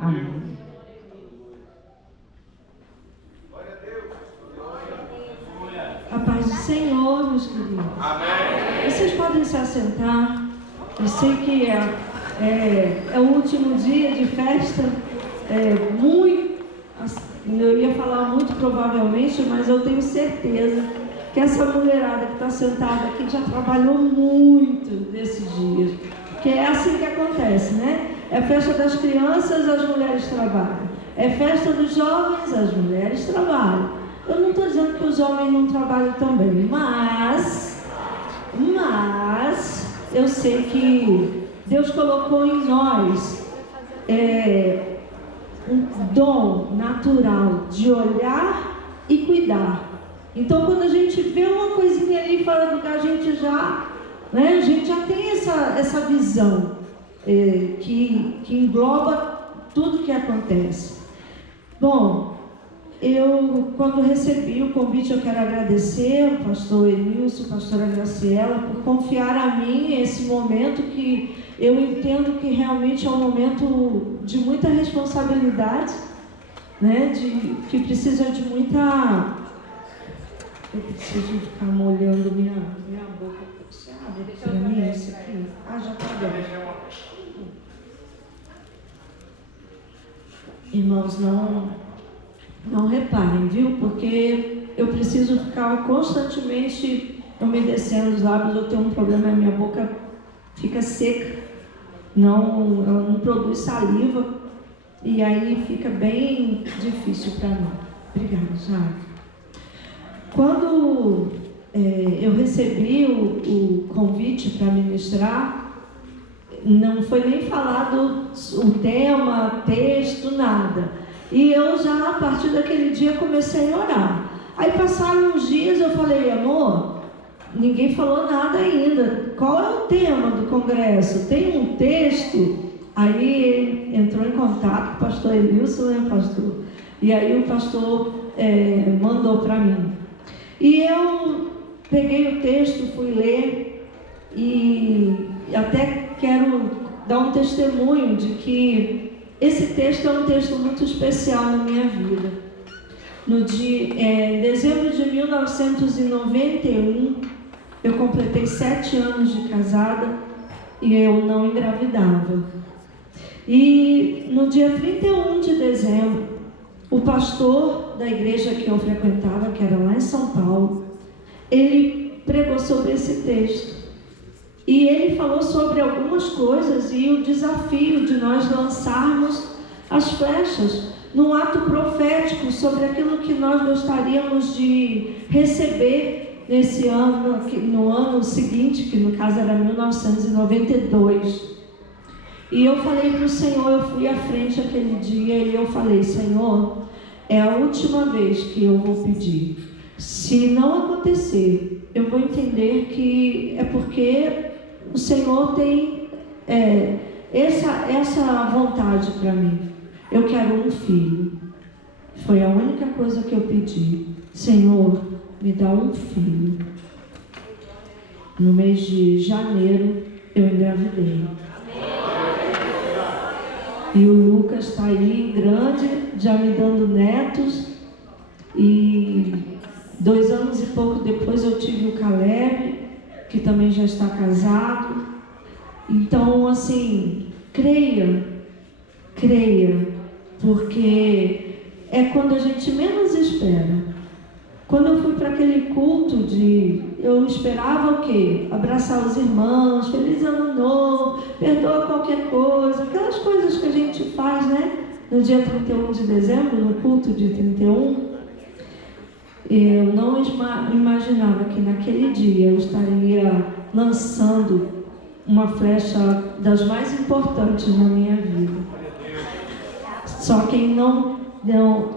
Amém. A paz do Senhor, meus queridos. Amém. Vocês podem se assentar. Eu sei que é o último dia de festa. Eu ia falar muito provavelmente, mas eu tenho certeza que essa mulherada que está sentada aqui já trabalhou muito nesses dias. Porque é assim que acontece, né? É festa das crianças, as mulheres trabalham. É festa dos jovens, as mulheres trabalham. Eu não estou dizendo que os homens não trabalham também, mas eu sei que Deus colocou em nós um dom natural de olhar e cuidar. Então, quando a gente vê uma coisinha ali fora do lugar, a gente já tem essa visão que engloba tudo que acontece. Bom, quando recebi o convite, eu quero agradecer ao pastor Enilson, a pastora Graciela, por confiar a mim esse momento que eu entendo que realmente é um momento de muita responsabilidade, né? Que precisa de muita... Eu preciso ficar molhando minha boca. Você abre para mim esse aqui? Já está bem. Irmãos, não reparem, viu? Porque eu preciso ficar constantemente umedecendo os lábios. Eu tenho um problema, a minha boca fica seca. Ela não produz saliva. E aí fica bem difícil para mim. Obrigada, Jair. Quando eu recebi o convite para ministrar, não foi nem falado o tema, texto, nada. E eu já, a partir daquele dia, comecei a orar. Aí passaram uns dias, eu falei, amor, ninguém falou nada ainda. Qual é o tema do congresso? Tem um texto? Aí ele entrou em contato com o pastor Enilson, né, pastor? E aí o pastor mandou para mim. E eu peguei o texto, fui ler e até quero dar um testemunho de que esse texto é um texto muito especial na minha vida. Em dezembro de 1991, eu completei 7 anos de casada e eu não engravidava. E no dia 31 de dezembro, o pastor da igreja que eu frequentava, que era lá em São Paulo, ele pregou sobre esse texto. E ele falou sobre algumas coisas e o desafio de nós lançarmos as flechas num ato profético sobre aquilo que nós gostaríamos de receber nesse ano, no ano seguinte, que no caso era 1992. E eu falei para o Senhor, eu fui à frente aquele dia e eu falei, Senhor, é a última vez que eu vou pedir. Se não acontecer, eu vou entender que é porque o Senhor tem essa vontade para mim. Eu quero um filho. Foi a única coisa que eu pedi. Senhor, me dá um filho. No mês de janeiro, eu engravidei. E o Lucas está aí grande, já me dando netos. E 2 anos e pouco depois eu tive o Caleb, que também já está casado. Então, assim, creia, porque é quando a gente menos espera. Quando eu fui para aquele culto eu esperava o quê? Abraçar os irmãos, feliz ano novo, perdoa qualquer coisa, aquelas coisas que a gente faz, né? No dia 31 de dezembro, no culto de 31, eu não imaginava que naquele dia eu estaria lançando uma flecha das mais importantes na minha vida. Só quem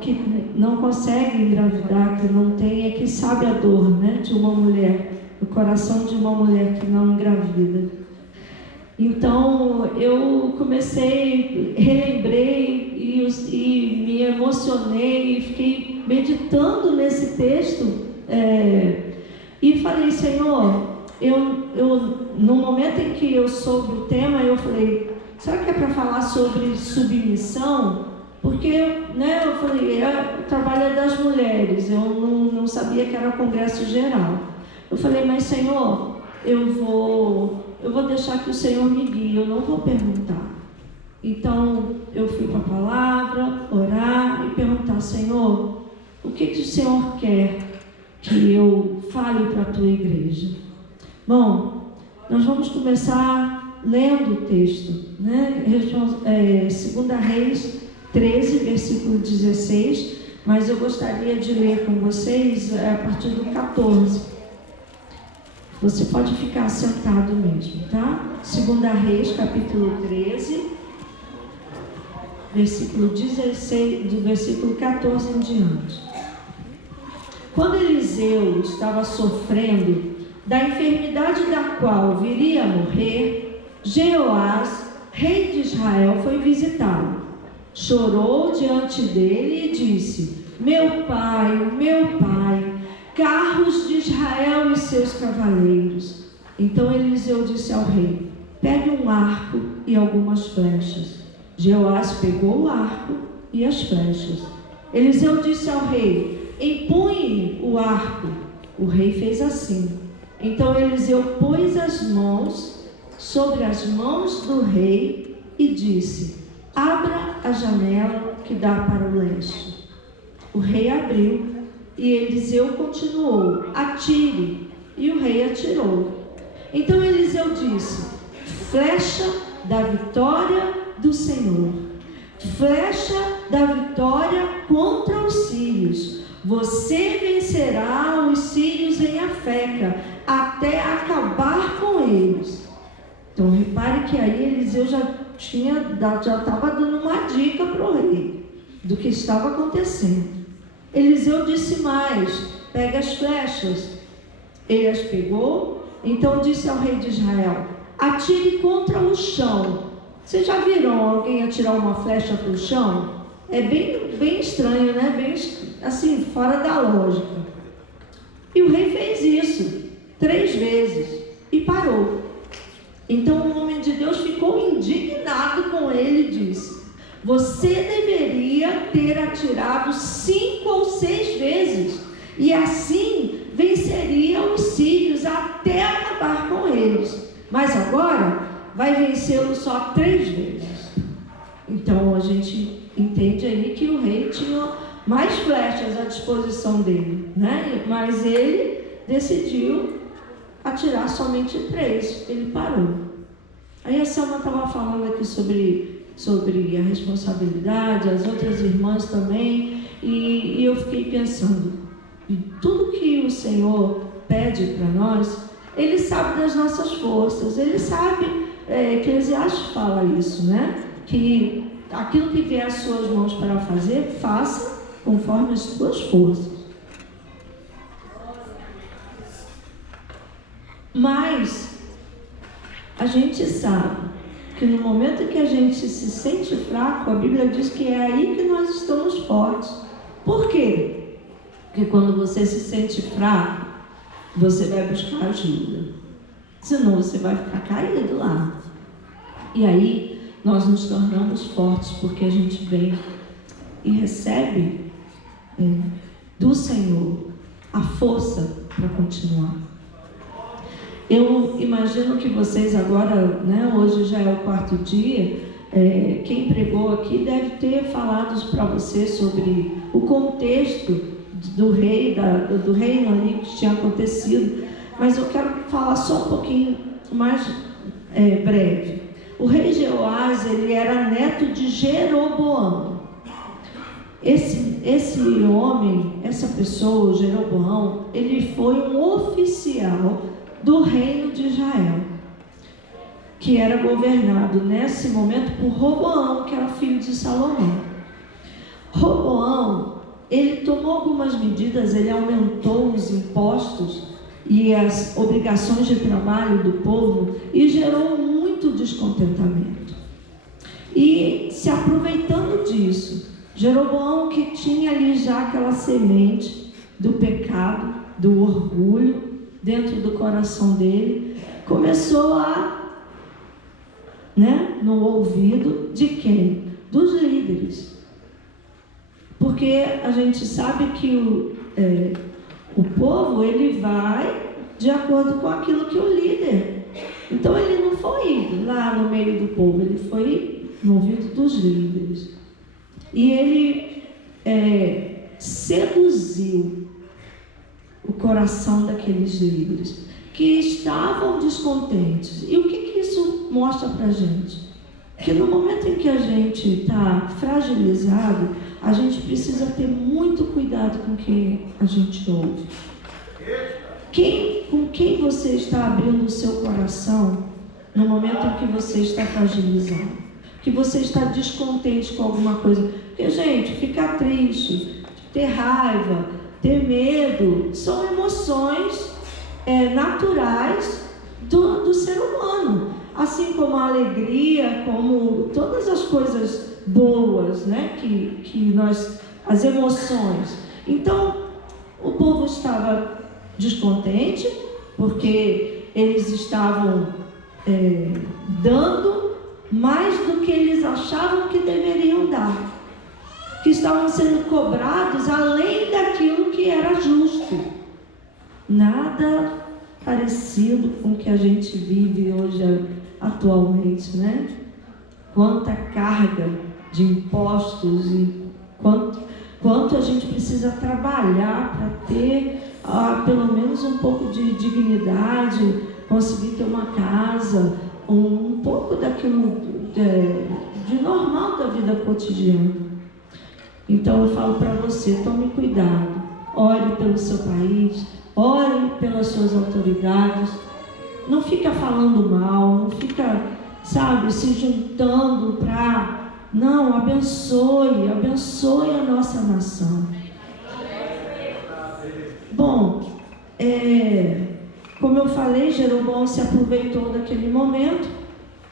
que não consegue engravidar, que não tem, é que sabe a dor, né, de uma mulher, o coração de uma mulher que não engravida. Então eu relembrei e me emocionei e fiquei meditando nesse texto e falei, Senhor, no momento em que eu soube o tema, eu falei, será que é para falar sobre submissão? Porque, né, eu falei, o trabalho é das mulheres, eu não sabia que era congresso geral. Eu falei, mas Senhor, eu vou deixar que o Senhor me guie, eu não vou perguntar. Então, eu fui para a palavra, orar e perguntar, Senhor, o que o Senhor quer que eu fale para a tua igreja? Bom, nós vamos começar lendo o texto, né? 2 Reis 13, versículo 16, mas eu gostaria de ler com vocês a partir do 14. Você pode ficar sentado mesmo, tá? 2 Reis, capítulo 13, versículo 16, do versículo 14 em diante. Quando Eliseu estava sofrendo da enfermidade da qual viria a morrer, Jeoás, rei de Israel, foi visitá-lo. Chorou diante dele e disse: meu pai, carros de Israel e seus cavaleiros. Então Eliseu disse ao rei: pegue um arco e algumas flechas. Jeoás pegou o arco e as flechas. Eliseu disse ao rei: empunhe o arco. O rei fez assim. Então Eliseu pôs as mãos sobre as mãos do rei e disse: abra a janela que dá para o leste. O rei abriu e Eliseu continuou: atire. E o rei atirou. Então Eliseu disse: flecha da vitória do Senhor, flecha da vitória contra os sírios. Você vencerá os sírios em Afeca, até acabar com eles. Então repare que aí Eliseu já estava dando uma dica para o rei do que estava acontecendo. Eliseu disse mais: pega as flechas. Ele as pegou, então disse ao rei de Israel: atire contra o chão. Vocês já viram alguém atirar uma flecha para o chão? É bem estranho, né? Bem assim, fora da lógica. E o rei fez isso 3 vezes e parou. Então o homem de Deus ficou indignado com ele e disse: você deveria ter atirado 5 ou 6 vezes, e assim venceria os sírios até acabar com eles. Mas agora vai vencê-los só 3 vezes. Então a gente entende aí que o rei tinha mais flechas à disposição dele, né? Mas ele decidiu atirar somente 3. Ele parou. Aí a Selma estava falando aqui sobre a responsabilidade, as outras irmãs também, e eu fiquei pensando, tudo que o Senhor pede para nós, Ele sabe das nossas forças, Ele sabe, Eclesiastes fala isso, né? Que aquilo que vier às suas mãos para fazer, faça conforme as suas forças. Mas a gente sabe que no momento que a gente se sente fraco, a Bíblia diz que é aí que nós estamos fortes. Por quê? Porque quando você se sente fraco, você vai buscar ajuda. Senão você vai ficar caído lá. E aí nós nos tornamos fortes, porque a gente vem e recebe do Senhor a força para continuar. Eu imagino que vocês agora, né, hoje já é o 4º dia, quem pregou aqui deve ter falado para você sobre o contexto do reino ali que tinha acontecido, mas eu quero falar só um pouquinho mais breve. O rei Jeoás, ele era neto de Jeroboão. Esse homem, essa pessoa, Jeroboão, ele foi um oficial do reino de Israel, que era governado nesse momento por Roboão, que era filho de Salomão. Roboão, ele tomou algumas medidas, ele aumentou os impostos e as obrigações de trabalho do povo e gerou muito descontentamento. E se aproveitando disso, Jeroboão, que tinha ali já aquela semente do pecado, do orgulho dentro do coração dele, começou a né, no ouvido de quem? Dos líderes. Porque a gente sabe que o povo, ele vai de acordo com aquilo que o líder. Então ele não foi lá no meio do povo, ele foi no ouvido dos líderes. E ele seduziu o coração daqueles líderes que estavam descontentes. E o que isso mostra para a gente? Que no momento em que a gente está fragilizado, a gente precisa ter muito cuidado com quem a gente ouve. Com quem você está abrindo o seu coração no momento em que você está fragilizado? Que você está descontente com alguma coisa. Porque, gente, ficar triste, ter raiva, ter medo, são emoções naturais do ser humano. Assim como a alegria, como todas as coisas boas, né? As emoções. Então, o povo estava descontente, porque eles estavam dando mais do que eles achavam que deveriam dar, que estavam sendo cobrados além daquilo que era justo. Nada parecido com o que a gente vive hoje atualmente, né? Quanta carga de impostos e quanto a gente precisa trabalhar para ter pelo menos um pouco de dignidade, conseguir ter uma casa, um pouco daquilo de normal da vida cotidiana. Então eu falo para você, tome cuidado, ore pelo seu país, ore pelas suas autoridades, não fica falando mal, não fica, se juntando para... Não, abençoe a nossa nação. Bom, como eu falei, Jeroboão se aproveitou daquele momento,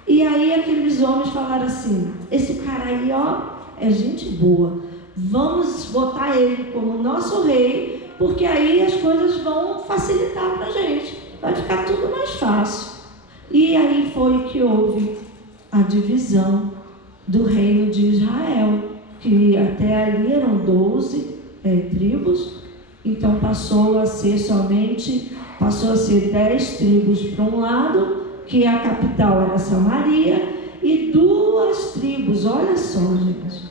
e aí aqueles homens falaram assim: esse cara aí, é gente boa, vamos botar ele como nosso rei, porque aí as coisas vão facilitar para a gente, vai ficar tudo mais fácil. E aí foi que houve a divisão do reino de Israel, que até ali eram 12 tribos, então passou a ser 10 tribos para um lado, que a capital era Samaria, e 2 tribos, olha só, gente,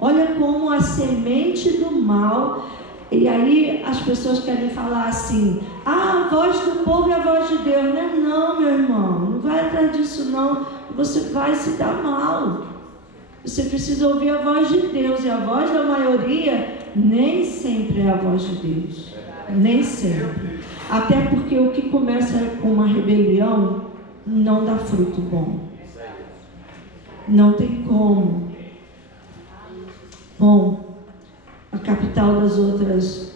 olha como a semente do mal. E aí as pessoas querem falar assim: a voz do povo é a voz de Deus, né? Não, meu irmão, não vai atrás disso não, você vai se dar mal. Você precisa ouvir a voz de Deus, e a voz da maioria nem sempre é a voz de Deus, nem sempre. Até porque o que começa com uma rebelião não dá fruto bom, não tem como. Bom, a capital das outras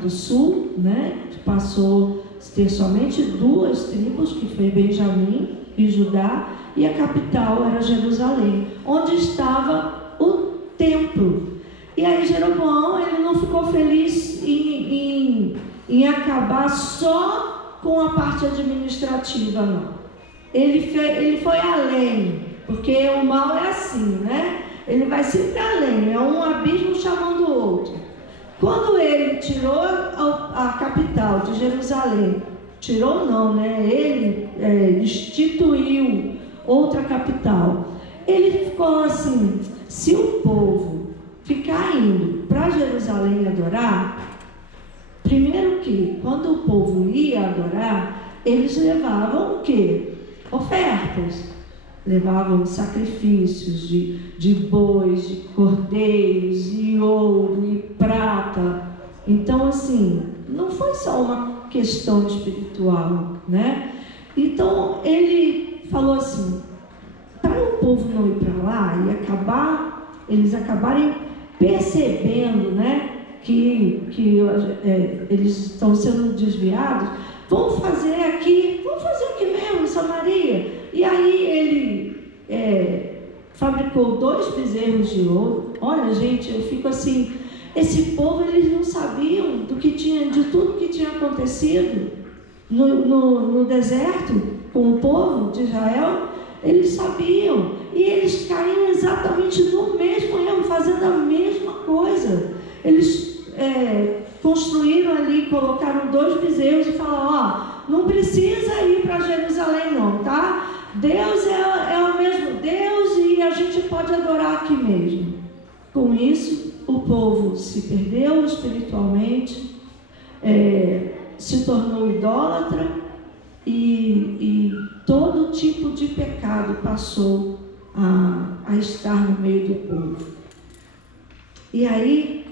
do sul, né, passou a ter somente 2 tribos, que foi Benjamim e Judá, e a capital era Jerusalém, onde estava o templo. E aí Jeroboão, ele não ficou feliz em acabar só com a parte administrativa, não. Ele foi além, porque o mal é assim, né? Ele vai sempre além, é um abismo chamando o outro. Quando ele tirou a capital de Jerusalém, tirou não, né? Ele instituiu outra capital. Ele ficou assim: se o povo ficar indo para Jerusalém adorar, primeiro que, quando o povo ia adorar, eles levavam o quê? Ofertas. Levavam sacrifícios de bois, de cordeiros, de ouro e prata. Então, assim, não foi só uma questão espiritual, né? Então, ele falou assim: para o povo não ir para lá e eles acabarem percebendo, né, que eles estão sendo desviados, vamos fazer aqui mesmo, em Samaria. E aí ele fabricou 2 bezerros de ouro. Olha, gente, eu fico assim, esse povo, eles não sabiam de tudo que tinha acontecido no deserto com o povo de Israel. Eles sabiam, e eles caíram exatamente no mesmo erro, fazendo a mesma coisa. Eles construíram ali, colocaram 2 bezerros e falaram: não precisa ir para Jerusalém não, tá? Deus é o mesmo Deus e a gente pode adorar aqui mesmo. Com isso, o povo se perdeu espiritualmente, se tornou idólatra e todo tipo de pecado passou a estar no meio do povo. E aí,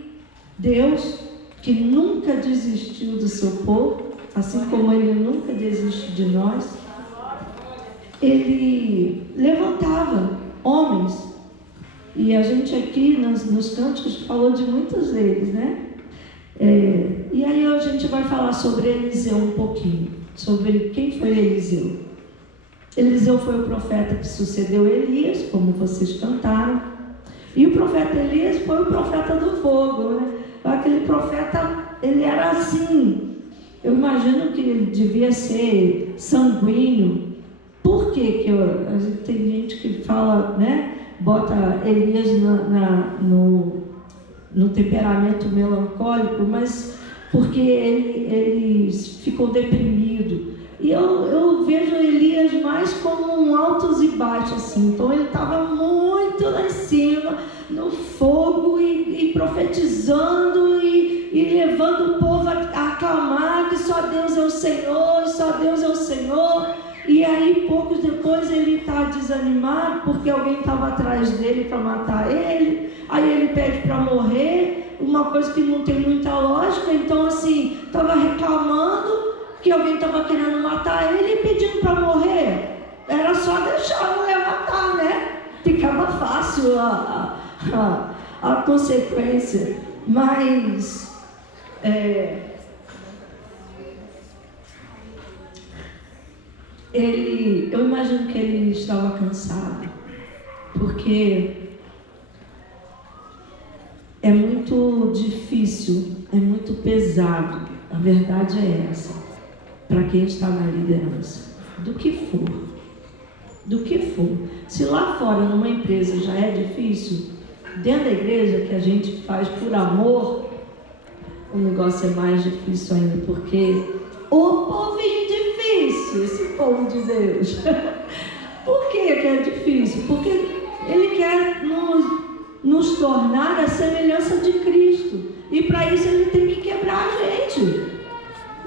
Deus, que nunca desistiu do seu povo, assim como Ele nunca desiste de nós, Ele levantava homens, e a gente aqui nos cânticos falou de muitos deles, né? E aí a gente vai falar sobre Eliseu um pouquinho, sobre quem foi Eliseu. Eliseu foi o profeta que sucedeu Elias, como vocês cantaram, e o profeta Elias foi o profeta do fogo, né? Aquele profeta, ele era assim, eu imagino que ele devia ser sanguíneo. Por quê? Tem gente que fala, né? Bota Elias no temperamento melancólico, mas porque ele ficou deprimido. E eu vejo Elias mais como um altos e baixos, assim. Então ele estava muito lá em cima, no fogo, e profetizando, e levando o povo a aclamar que só Deus é o Senhor, só Deus é o Senhor. E aí, poucos depois, ele está desanimado porque alguém estava atrás dele para matar ele. Aí ele pede para morrer, uma coisa que não tem muita lógica. Então, assim, estava reclamando que alguém estava querendo matar ele e pedindo para morrer. Era só deixar o levantar, né? Ficava fácil a consequência. Mas eu imagino que ele estava cansado, porque é muito difícil, é muito pesado, a verdade é essa, para quem está na liderança, do que for. Se lá fora numa empresa já é difícil, dentro da igreja que a gente faz por amor, o negócio é mais difícil ainda, porque o povinho difícil, esse povo de Deus. Por que é difícil? Porque Ele quer nos tornar a semelhança de Cristo. E para isso Ele tem que quebrar a gente.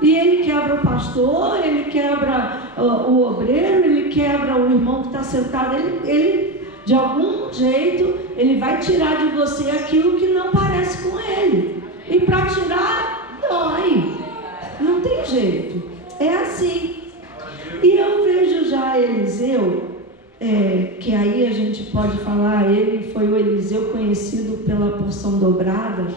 E Ele quebra o pastor, Ele quebra o obreiro, Ele quebra o irmão que está sentado. Ele, de algum jeito, Ele vai tirar de você aquilo que não parece com Ele. E para tirar, dói. Não tem jeito. É assim. E eu vejo já Eliseu, que aí a gente pode falar, ele foi o Eliseu conhecido pela porção dobrada,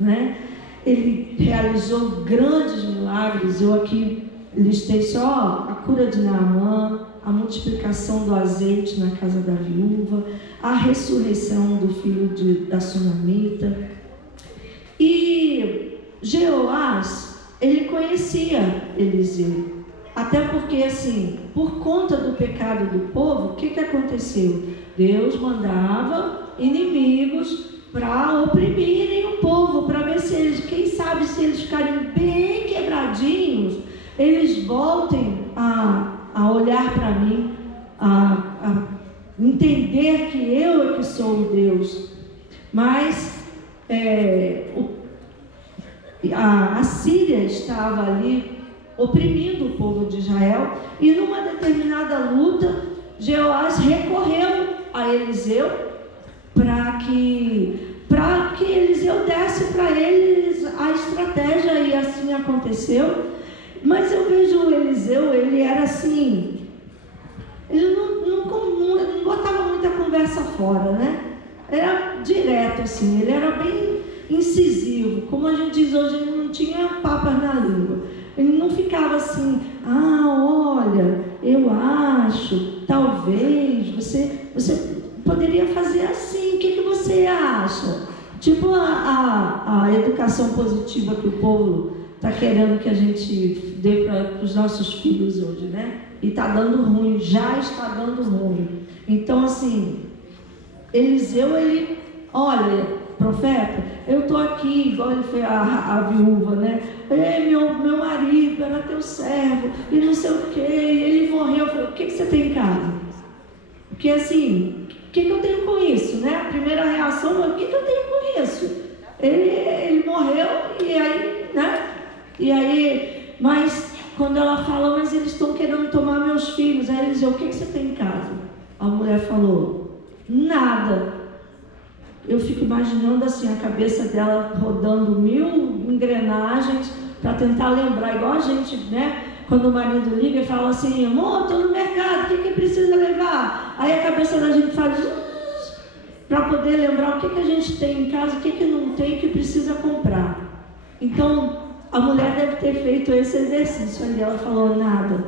né? Ele realizou grandes milagres. Eu aqui listei só a cura de Naamã, a multiplicação do azeite na casa da viúva, a ressurreição do filho da sunamita. E Jeoás, ele conhecia Eliseu. Até porque, assim, por conta do pecado do povo, o que aconteceu? Deus mandava inimigos para oprimirem o povo, para ver se eles, quem sabe, se eles ficarem bem quebradinhos, eles voltem a olhar para mim, a entender que eu é que sou o Deus. Mas a Síria estava ali oprimindo o povo de Israel, e numa determinada luta, Jeoás recorreu a Eliseu para que Eliseu desse para eles a estratégia, e assim aconteceu. Mas eu vejo o Eliseu, ele era assim, ele não botava muita conversa fora, né? Era direto assim, ele era bem incisivo, como a gente diz hoje, ele não tinha papas na língua. Ele não ficava assim, olha, eu acho, talvez, você poderia fazer assim, o que você acha? Tipo a educação positiva que o povo está querendo que a gente dê para os nossos filhos hoje, né? E está dando ruim, já está dando ruim. Então, assim, Eliseu, ele, olha, profeta, eu estou aqui, igual ele foi a viúva, né? Meu marido era teu servo, e não sei o quê, e ele morreu. Eu falei, o que você tem em casa? Porque assim, o que eu tenho com isso, né? A primeira reação é, o que eu tenho com isso? Ele morreu, e aí, né? E aí, mas quando ela fala, mas eles estão querendo tomar meus filhos. Aí Eliseu, o que você tem em casa? A mulher falou, nada. Eu fico imaginando assim, a cabeça dela rodando 1000 engrenagens para tentar lembrar, igual a gente, né? Quando o marido liga e fala assim, amor, estou no mercado, o que precisa levar? Aí a cabeça da gente faz para poder lembrar o que a gente tem em casa, o que não tem, que precisa comprar. Então, a mulher deve ter feito esse exercício ali. Ela falou, nada,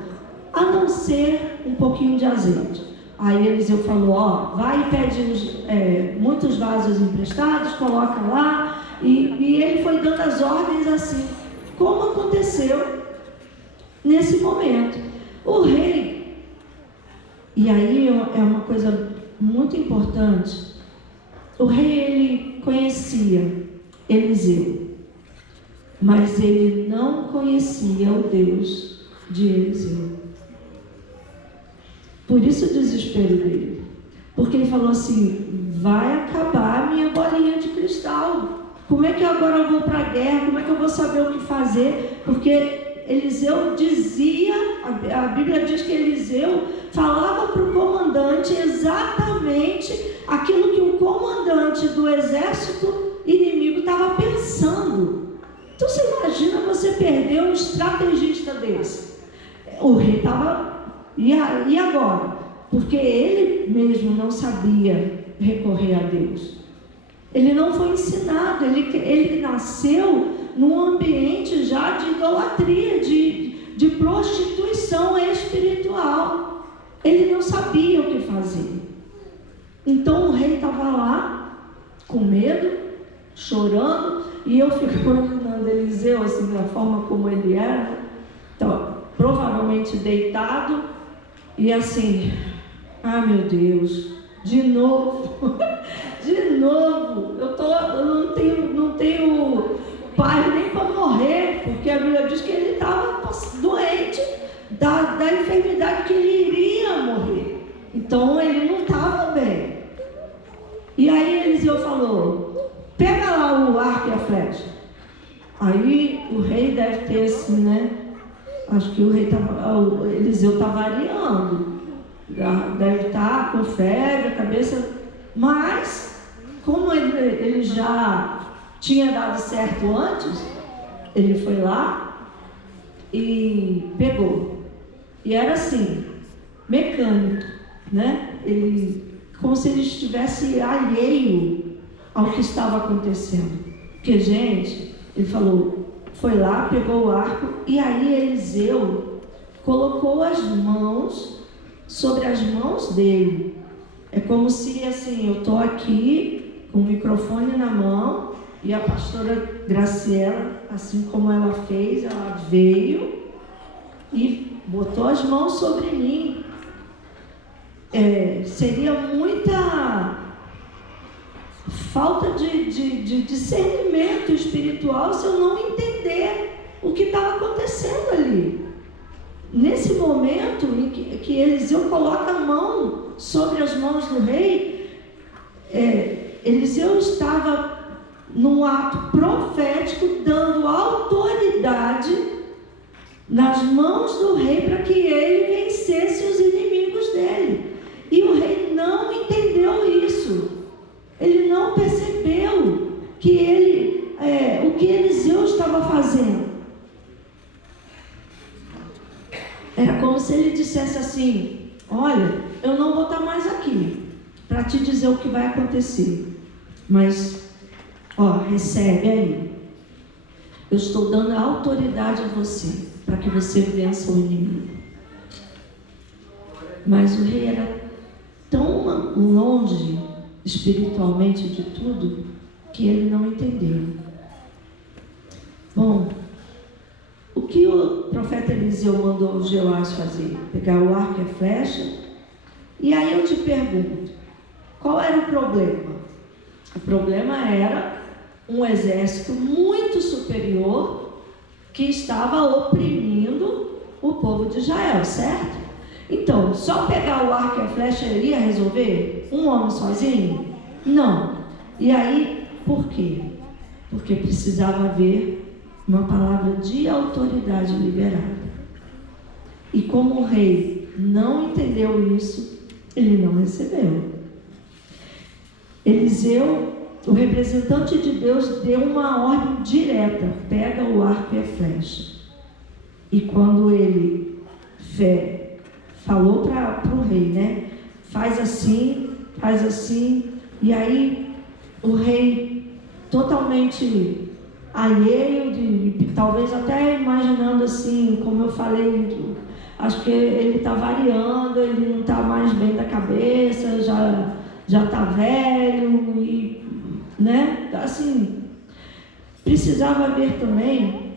a não ser um pouquinho de azeite. Aí Eliseu falou, ó, vai e pede muitos vasos emprestados, coloca lá. E ele foi dando as ordens assim, como aconteceu nesse momento. O rei, e aí é uma coisa muito importante, o rei, ele conhecia Eliseu, mas ele não conhecia o Deus de Eliseu. Por isso o desespero dele. Porque ele falou assim, vai acabar a minha bolinha de cristal. Como é que agora eu vou para a guerra? Como é que eu vou saber o que fazer? Porque Eliseu dizia, a Bíblia diz que Eliseu falava para o comandante exatamente aquilo que o comandante do exército inimigo estava pensando. Então você imagina você perder um estrategista desse. O rei estava... E agora? Porque ele mesmo não sabia recorrer a Deus. Ele não foi ensinado, ele nasceu num ambiente já de idolatria, de prostituição espiritual. Ele não sabia o que fazer. Então o rei estava lá, com medo, chorando, e eu fico imaginando Eliseu, assim, da forma como ele era, então, provavelmente deitado, e assim, ah meu Deus, de novo, de novo, eu não tenho paz nem para morrer, porque a Bíblia diz que ele estava doente da enfermidade, que ele iria morrer. Então ele não estava bem. E aí Eliseu falou, pega lá o arco e a flecha. Aí o rei deve ter assim, né? Acho que o Eliseu está variando. Deve estar com febre, a cabeça. Mas, como ele já tinha dado certo antes, ele foi lá e pegou. E era assim, mecânico, né? Como se ele estivesse alheio ao que estava acontecendo. Porque, gente, ele falou, foi lá, pegou o arco, e aí Eliseu colocou as mãos sobre as mãos dele. É como se, assim, eu estou aqui com o microfone na mão, e a pastora Graciela, assim como ela fez, ela veio e botou as mãos sobre mim. Seria muita falta de discernimento espiritual se eu não entender o que estava acontecendo ali. Nesse momento em que Eliseu coloca a mão sobre as mãos do rei, Eliseu estava num ato profético, dando autoridade nas mãos do rei para que ele vencesse os inimigos dele. E o rei não entendeu isso. Ele não percebeu que o que Eliseu estava fazendo. Era como se ele dissesse assim, olha, eu não vou estar mais aqui para te dizer o que vai acontecer. Mas, recebe aí. Eu estou dando a autoridade a você, para que você vença o inimigo. Mas o rei era tão longe espiritualmente de tudo, que ele não entendeu. Bom, que o profeta Eliseu mandou o Joás fazer? Pegar o arco e a flecha. E aí eu te pergunto, qual era o problema? O problema era um exército muito superior que estava oprimindo o povo de Israel, certo? Então, só pegar o arco e a flecha iria resolver? Um homem sozinho? Não. E aí, por quê? Porque precisava haver uma palavra de autoridade liberada. E como o rei não entendeu isso, ele não recebeu. Eliseu, o representante de Deus, deu uma ordem direta: pega o arco e a flecha. E quando ele falou para o rei, né? Faz assim, e aí o rei, totalmente alheio, talvez até imaginando assim, como eu falei, acho que ele está variando, ele não está mais bem da cabeça, já está velho, e, né? Assim, precisava haver também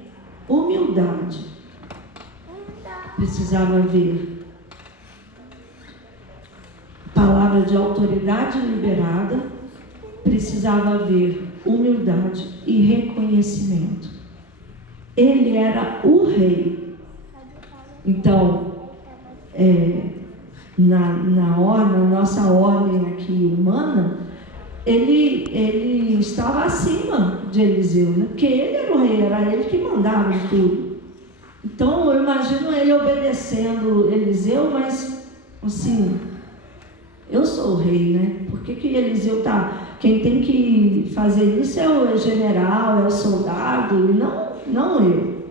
humildade, precisava haver palavra de autoridade liberada, precisava haver humildade e reconhecimento. Ele era o rei. Então, na nossa ordem aqui humana, ele estava acima de Eliseu, né? Porque ele era o rei, era ele que mandava em tudo. Então, eu imagino ele obedecendo Eliseu, mas assim, eu sou o rei, né? Por que Eliseu está... Quem tem que fazer isso é o general, é o soldado, e não eu.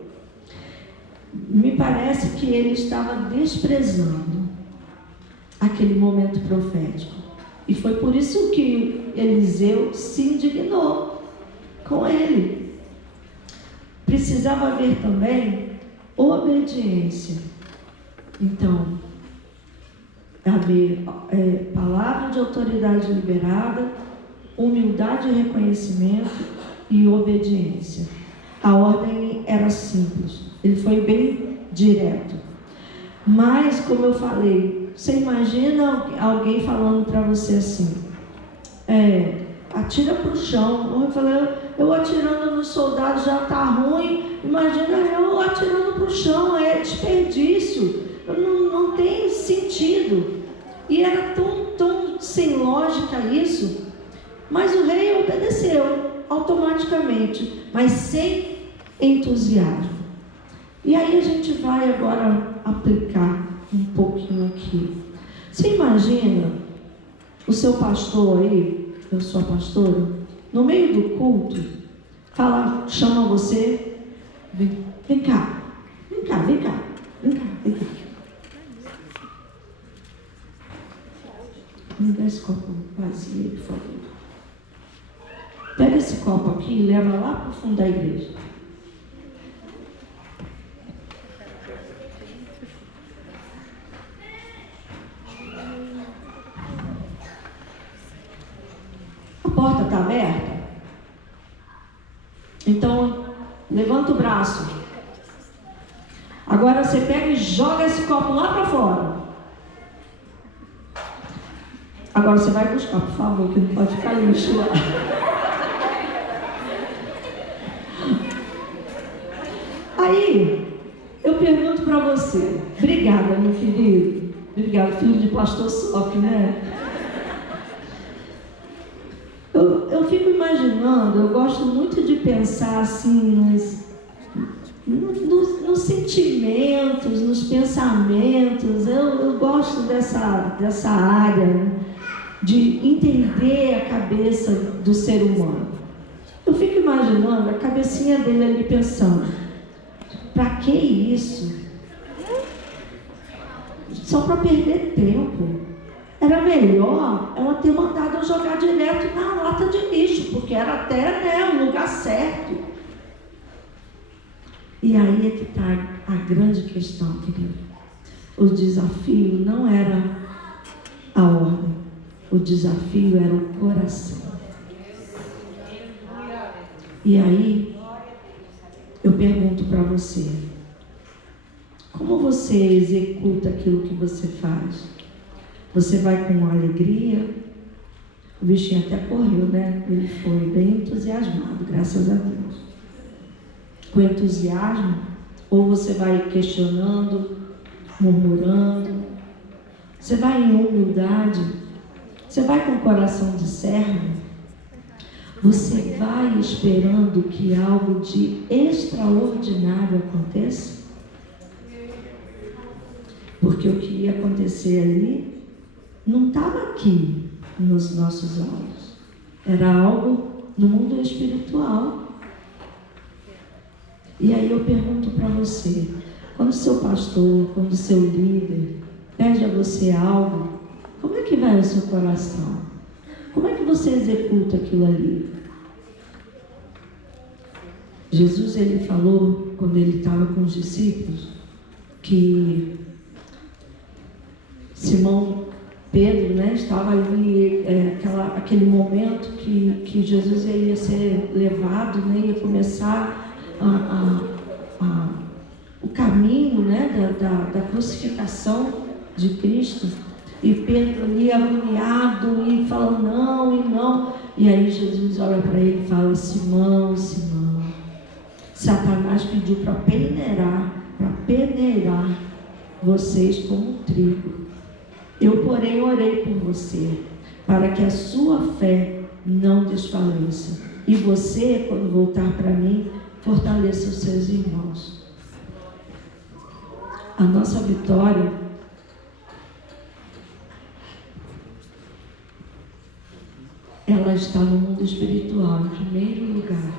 Me parece que ele estava desprezando aquele momento profético. E foi por isso que Eliseu se indignou com ele. Precisava haver também obediência. Então, haver palavra de autoridade liberada, humildade e reconhecimento e obediência. A ordem era simples, ele foi bem direto. Mas, como eu falei, você imagina alguém falando para você assim, atira para o chão. Eu falei, eu atirando nos soldados já está ruim, imagina eu atirando para o chão, é desperdício. Não tem sentido. E era tão sem lógica isso. Mas o rei obedeceu automaticamente, mas sem entusiasmo. E aí a gente vai agora aplicar um pouquinho aqui. Você imagina o seu pastor aí, eu sou a pastora, no meio do culto, chama você, vem cá. Me dá esse copo vazio, por favor. Pega esse copo aqui e leva lá para o fundo da igreja. A porta está aberta? Então, levanta o braço. Agora você pega e joga esse copo lá para fora. Agora você vai buscar, por favor, que não pode ficar lixo lá. Aí, eu pergunto para você. Obrigada, meu querido. Obrigada, filho de pastor Sof, né? Eu fico imaginando, eu gosto muito de pensar assim nos sentimentos, nos pensamentos. Eu gosto dessa área, né? De entender a cabeça do ser humano. Eu fico imaginando a cabecinha dele ali pensando, para que isso? Só para perder tempo. Era melhor ela ter mandado eu jogar direto na lata de lixo, porque era até, né, o lugar certo. E aí é que está a grande questão, querido. O desafio não era a ordem, o desafio era o coração. E aí, eu pergunto para você, Como você executa aquilo que você faz? Você vai com alegria? O bichinho até correu, né? Ele foi bem entusiasmado, graças a Deus. Com entusiasmo? Ou você vai questionando, murmurando? Você vai em humildade? Você vai com o coração de servo? Você vai esperando que algo de extraordinário aconteça? Porque o que ia acontecer ali não estava aqui nos nossos olhos. Era algo no mundo espiritual. E aí eu pergunto para você, quando o seu pastor, quando o seu líder pede a você algo, como é que vai o seu coração? Como é que você executa aquilo ali? Jesus, ele falou, quando ele estava com os discípulos, que Simão Pedro, né, estava ali, aquele momento que Jesus ia ser levado, né, ia começar o caminho, né, da crucificação de Cristo. E Pedro ali agoniado e falando não e não. E aí Jesus olha para ele e fala: Simão, Simão, Satanás pediu para peneirar vocês como trigo. Eu, porém, orei por você, para que a sua fé não desfaleça. E você, quando voltar para mim, fortaleça os seus irmãos. A nossa vitória ela está no mundo espiritual, em primeiro lugar.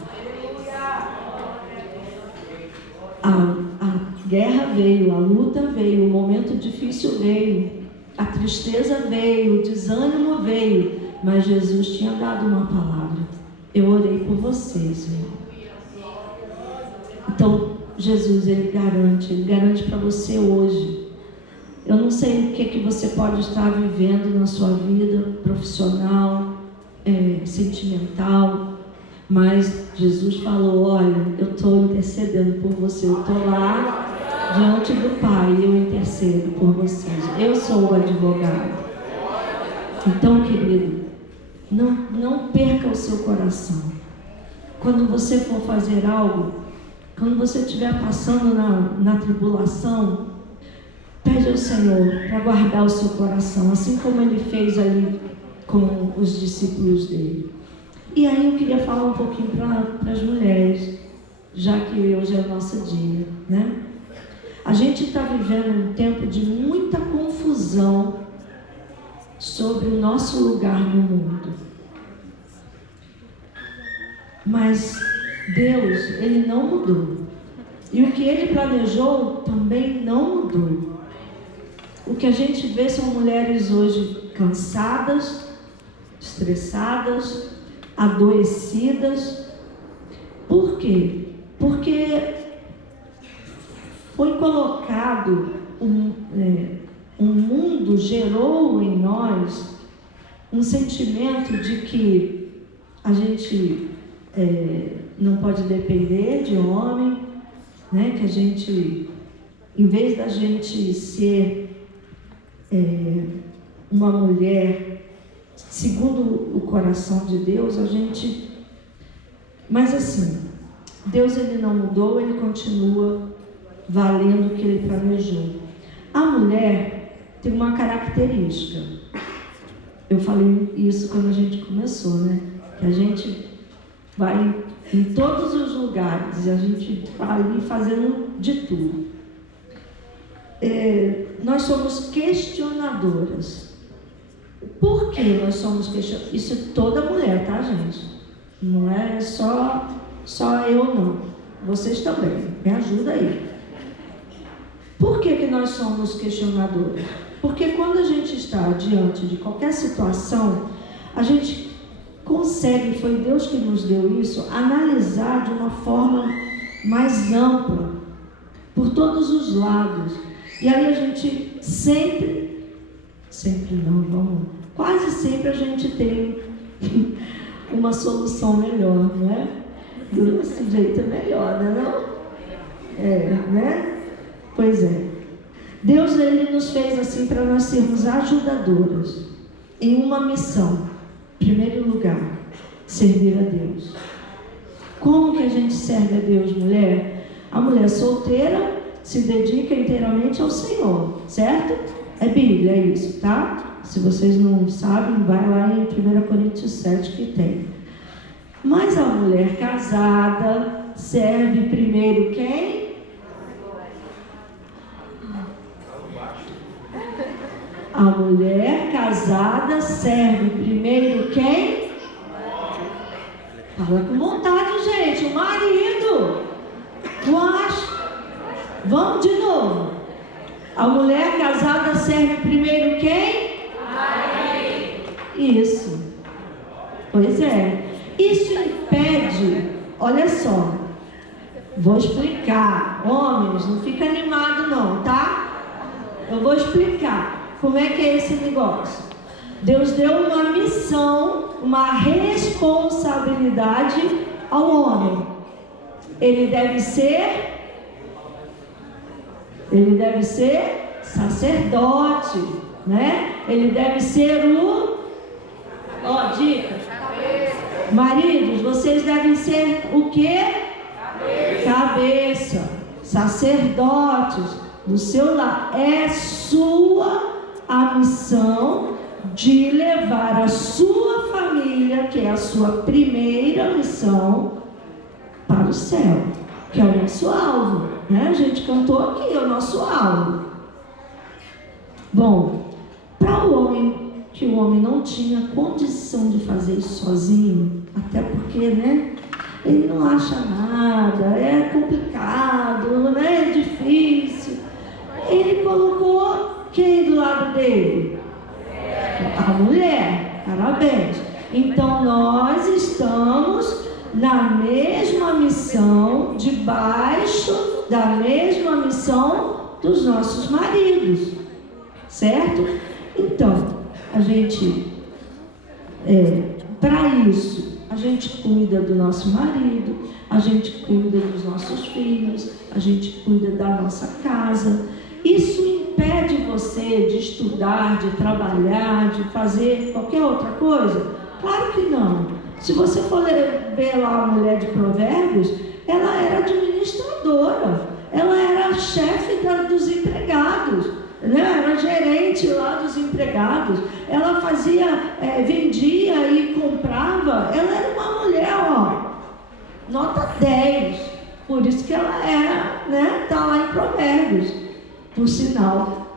A guerra veio, a luta veio, o momento difícil veio, a tristeza veio, o desânimo veio, mas Jesus tinha dado uma palavra: eu orei por vocês, irmão. Então Jesus, ele garante para você hoje. Eu não sei o que você pode estar vivendo na sua vida profissional, sentimental, mas Jesus falou: olha, eu estou intercedendo por você, eu estou lá diante do Pai, eu intercedo por vocês, eu sou o advogado. Então, querido, não perca o seu coração. Quando você for fazer algo, quando você estiver passando na tribulação, pede ao Senhor para guardar o seu coração, assim como ele fez ali com os discípulos dele. E aí eu queria falar um pouquinho para as mulheres, já que hoje é o nosso dia, né? A gente está vivendo um tempo de muita confusão sobre o nosso lugar no mundo. Mas Deus, ele não mudou. E o que ele planejou também não mudou. O que a gente vê são mulheres hoje cansadas, estressadas, adoecidas. Por quê? Porque foi colocado, um mundo gerou em nós um sentimento de que a gente não pode depender de homem, né? Que a gente, em vez da gente ser uma mulher segundo o coração de Deus, a gente... Mas assim, Deus, ele não mudou, ele continua valendo o que ele planejou. A mulher tem uma característica. Eu falei isso quando a gente começou, né? Que a gente vai em todos os lugares, a gente vai ali fazendo de tudo. Nós somos questionadoras. Por que nós somos questionadoras? Isso é toda mulher, tá, gente? Não é só eu, não. Vocês também. Me ajuda aí. Por que nós somos questionadoras? Porque quando a gente está diante de qualquer situação, a gente consegue, foi Deus que nos deu isso, analisar de uma forma mais ampla, por todos os lados. E aí a gente quase sempre a gente tem uma solução melhor, não é? Do nosso jeito é melhor, não é não? Né? Pois é. Deus, Ele nos fez assim para nós sermos ajudadoras em uma missão. Em primeiro lugar, servir a Deus. Como que a gente serve a Deus, mulher? A mulher solteira se dedica inteiramente ao Senhor, certo? É Bíblia, é isso, tá? Se vocês não sabem, vai lá em 1 Coríntios 7 que tem. Mas a mulher casada serve primeiro quem? A mulher casada serve primeiro quem? Fala com vontade, gente. O marido. Vamos de novo. A mulher casada serve primeiro quem? Marido. Isso. Pois é. Isso impede, olha só. Vou explicar. Homens, não fica animado não, tá? Eu vou explicar como é que é esse negócio. Deus deu uma missão, uma responsabilidade ao homem. Ele deve ser sacerdote, né? Ele deve ser dica. Maridos, vocês devem ser o quê? Cabeça. Sacerdotes do seu lar. É sua a missão de levar a sua família, que é a sua primeira missão, para o céu, que é o nosso alvo, né? A gente cantou aqui, é o nosso alvo. Bom, para o homem, que o homem não tinha condição de fazer isso sozinho, até porque, né, ele não acha nada, é complicado, né, é difícil. Ele colocou quem do lado dele? A mulher. Parabéns. Então nós estamos na mesma missão, debaixo da mesma missão dos nossos maridos, certo? Então, a gente, para isso, a gente cuida do nosso marido, a gente cuida dos nossos filhos, a gente cuida da nossa casa. Isso impede você de estudar, de trabalhar, de fazer qualquer outra coisa? Claro que não. Se você for ver lá a mulher de Provérbios, ela era administradora, ela era chefe dos empregados, né? Era gerente lá dos empregados, ela vendia e comprava, ela era uma mulher, nota 10, por isso que ela era, né? Está lá em Provérbios, por sinal.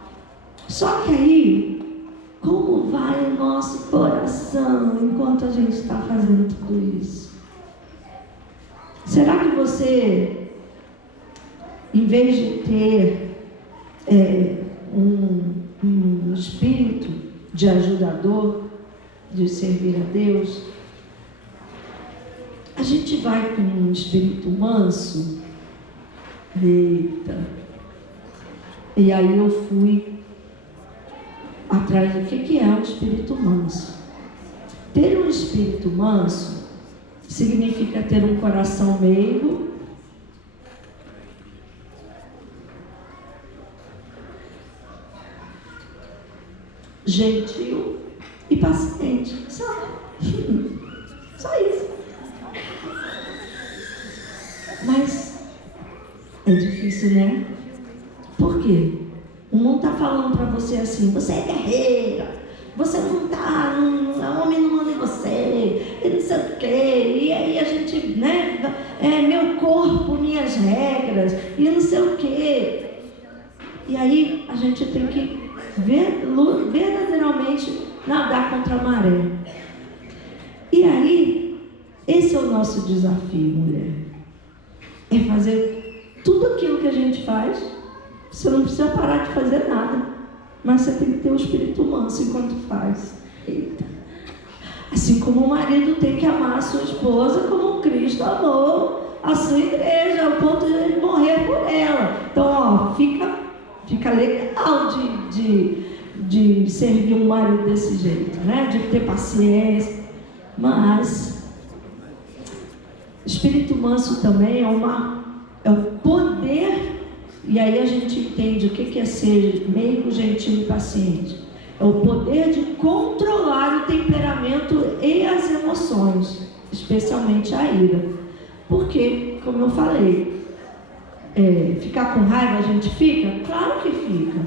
Só que aí, como vai o nosso coração enquanto a gente está fazendo tudo isso? Será que você, em vez de ter um espírito de ajudador, de servir a Deus, a gente vai com um espírito manso? Eita! E aí eu fui atrás do que é um espírito manso. Ter um espírito manso significa ter um coração meigo, gentil e paciente. Só isso. Mas é difícil, né? Por quê? O mundo está falando para você assim: você é guerreira, você não está, o homem não manda em você, e não sei o quê. E aí a gente, né? Meu corpo, minhas regras, e não sei o quê. E aí a gente tem que verdadeiramente nadar contra a maré. E aí, esse é o nosso desafio, mulher. É fazer tudo aquilo que a gente faz. Você não precisa parar de fazer nada, mas você tem que ter o espírito manso enquanto faz. Eita. Assim como o marido tem que amar a sua esposa como Cristo amou a sua igreja, ao ponto de ele morrer por ela. Então, fica legal de servir um marido desse jeito, né? De ter paciência. Mas espírito manso também é o poder E aí a gente entende o que é ser meigo, gentil e paciente. É o poder de controlar o temperamento e as emoções, especialmente a ira. Porque, como eu falei, ficar com raiva a gente fica? Claro que fica.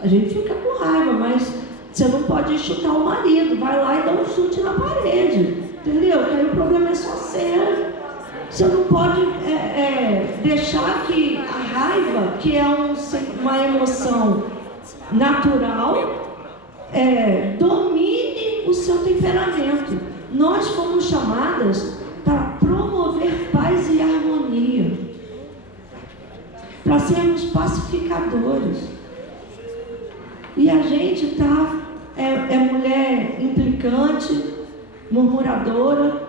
A gente fica com raiva, mas você não pode chutar o marido. Vai lá e dá um chute na parede. Entendeu? Que aí o problema é só seu. Você não pode deixar que a raiva, que é uma emoção natural, domine o seu temperamento. Nós fomos chamadas para promover paz e harmonia, para sermos pacificadores. E a gente é mulher implicante, murmuradora,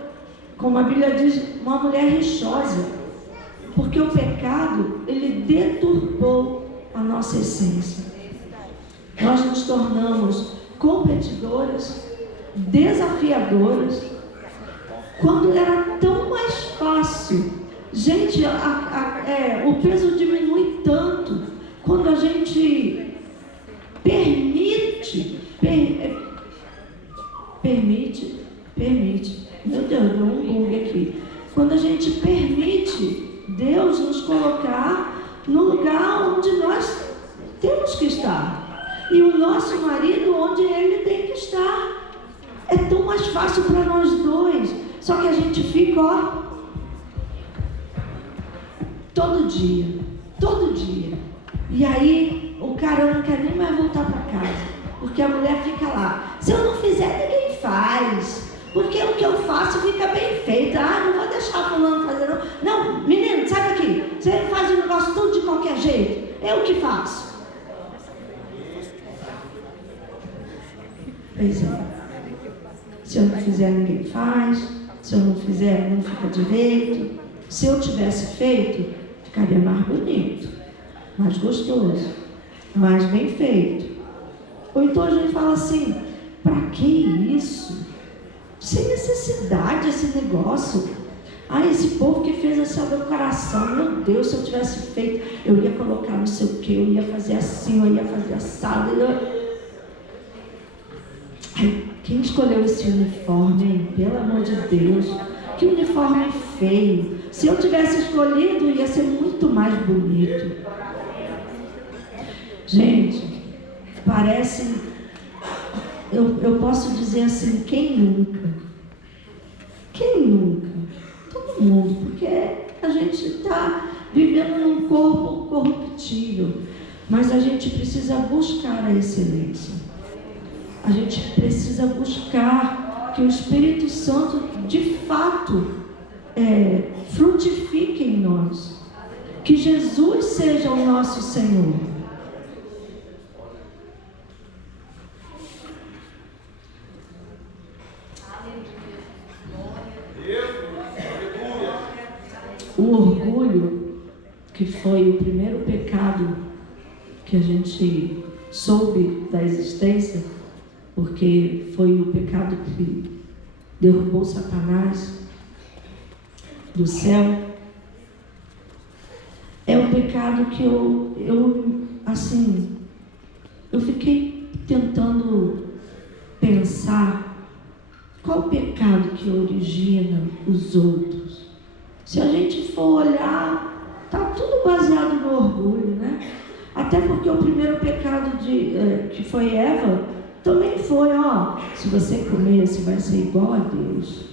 como a Bíblia diz, uma mulher rixosa, porque o pecado, ele deturpou a nossa essência. Nós nos tornamos competidoras, desafiadoras, quando era tão mais fácil. Gente, o peso diminui tanto quando a gente permite. Meu Deus, deu um bug aqui. Quando a gente permite Deus nos colocar no lugar onde nós temos que estar. E o nosso marido onde ele tem que estar. É tão mais fácil para nós dois. Só que a gente fica, todo dia. E aí o cara não quer nem mais voltar para casa, porque a mulher fica lá. Se eu não fizer, ninguém faz. Porque o que eu faço fica bem feito. Não vou deixar fulano fazer não. Não, menino, sai daqui. Você faz o negócio tudo de qualquer jeito. Eu que faço. Pois é. Se eu não fizer, ninguém faz. Se eu não fizer, não fica direito. Se eu tivesse feito, ficaria mais bonito, mais gostoso, mais bem feito. Ou então a gente fala assim, para que isso? Sem necessidade esse negócio. Esse povo que fez essa decoração, meu Deus, se eu tivesse feito, eu ia colocar não sei o que, eu ia fazer assim, eu ia fazer assado. Quem escolheu esse uniforme, hein? Pelo amor de Deus, que uniforme feio. Se eu tivesse escolhido, ia ser muito mais bonito. Gente, parece, eu posso dizer assim, quem nunca? Todo mundo, porque a gente está vivendo num corpo corruptível, mas a gente precisa buscar a excelência. A gente precisa buscar que o Espírito Santo, de fato, frutifique em nós. Que Jesus seja o nosso Senhor. O orgulho, que foi o primeiro pecado que a gente soube da existência, porque foi o pecado que derrubou Satanás do céu, é um pecado que eu fiquei tentando pensar qual o pecado que origina os outros. Se a gente for olhar, está tudo baseado no orgulho, né? Até porque o primeiro pecado que foi Eva, também foi, se você comer, você vai ser igual a Deus.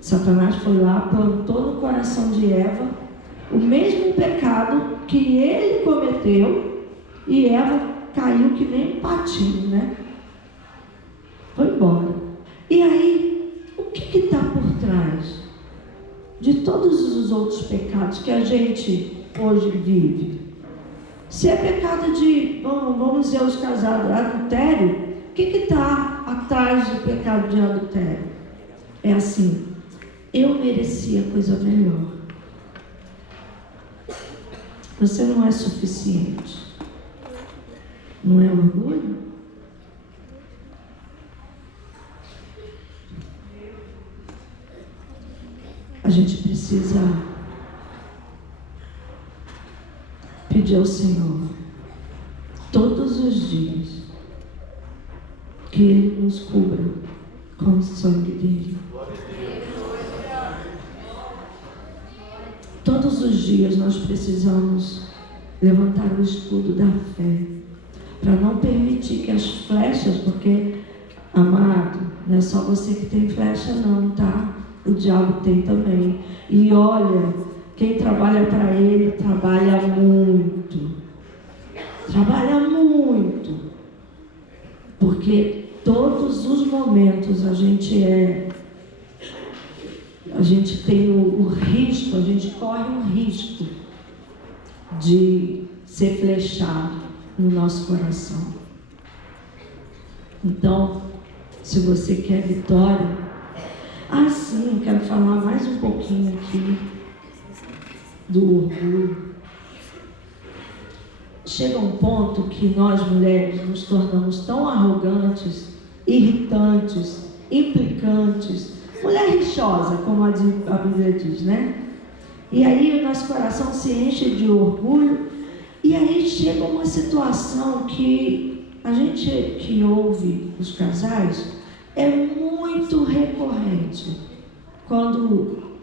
Satanás foi lá, plantou no coração de Eva o mesmo pecado que ele cometeu, e Eva caiu que nem um patinho, né? Foi embora. E aí, o que está por trás de todos os outros pecados que a gente hoje vive? Se é pecado de, vamos dizer, os casados, adultério, o que está atrás do pecado de adultério? É assim, eu merecia coisa melhor. Você não é suficiente. Não é orgulho? A gente precisa pedir ao Senhor, todos os dias, que Ele nos cubra com o sangue dEle. Todos os dias nós precisamos levantar o escudo da fé, para não permitir que as flechas, porque, amado, não é só você que tem flecha não, tá? O diabo tem também. E olha, quem trabalha para ele, trabalha muito. Trabalha muito. Porque todos os momentos a gente tem o risco, a gente corre um risco de ser flechado no nosso coração. Então, se você quer vitória, sim, quero falar mais um pouquinho aqui do orgulho. Chega um ponto que nós mulheres nos tornamos tão arrogantes, irritantes, implicantes, mulher rixosa, como a Bíblia diz, né? E aí o nosso coração se enche de orgulho, e aí chega uma situação que a gente que ouve os casais, é muito recorrente. Quando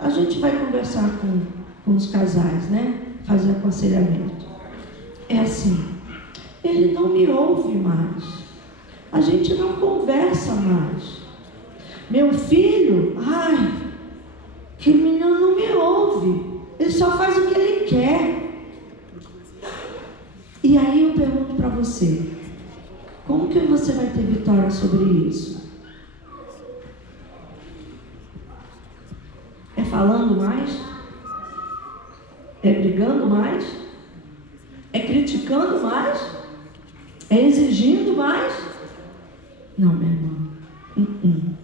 a gente vai conversar com os casais, né? Fazer aconselhamento. É assim, ele não me ouve mais. A gente não conversa mais. Meu filho, que menino não me ouve. Ele só faz o que ele quer. E aí eu pergunto para você, como que você vai ter vitória sobre isso? É falando mais? É brigando mais? É criticando mais? É exigindo mais? Não, meu irmão.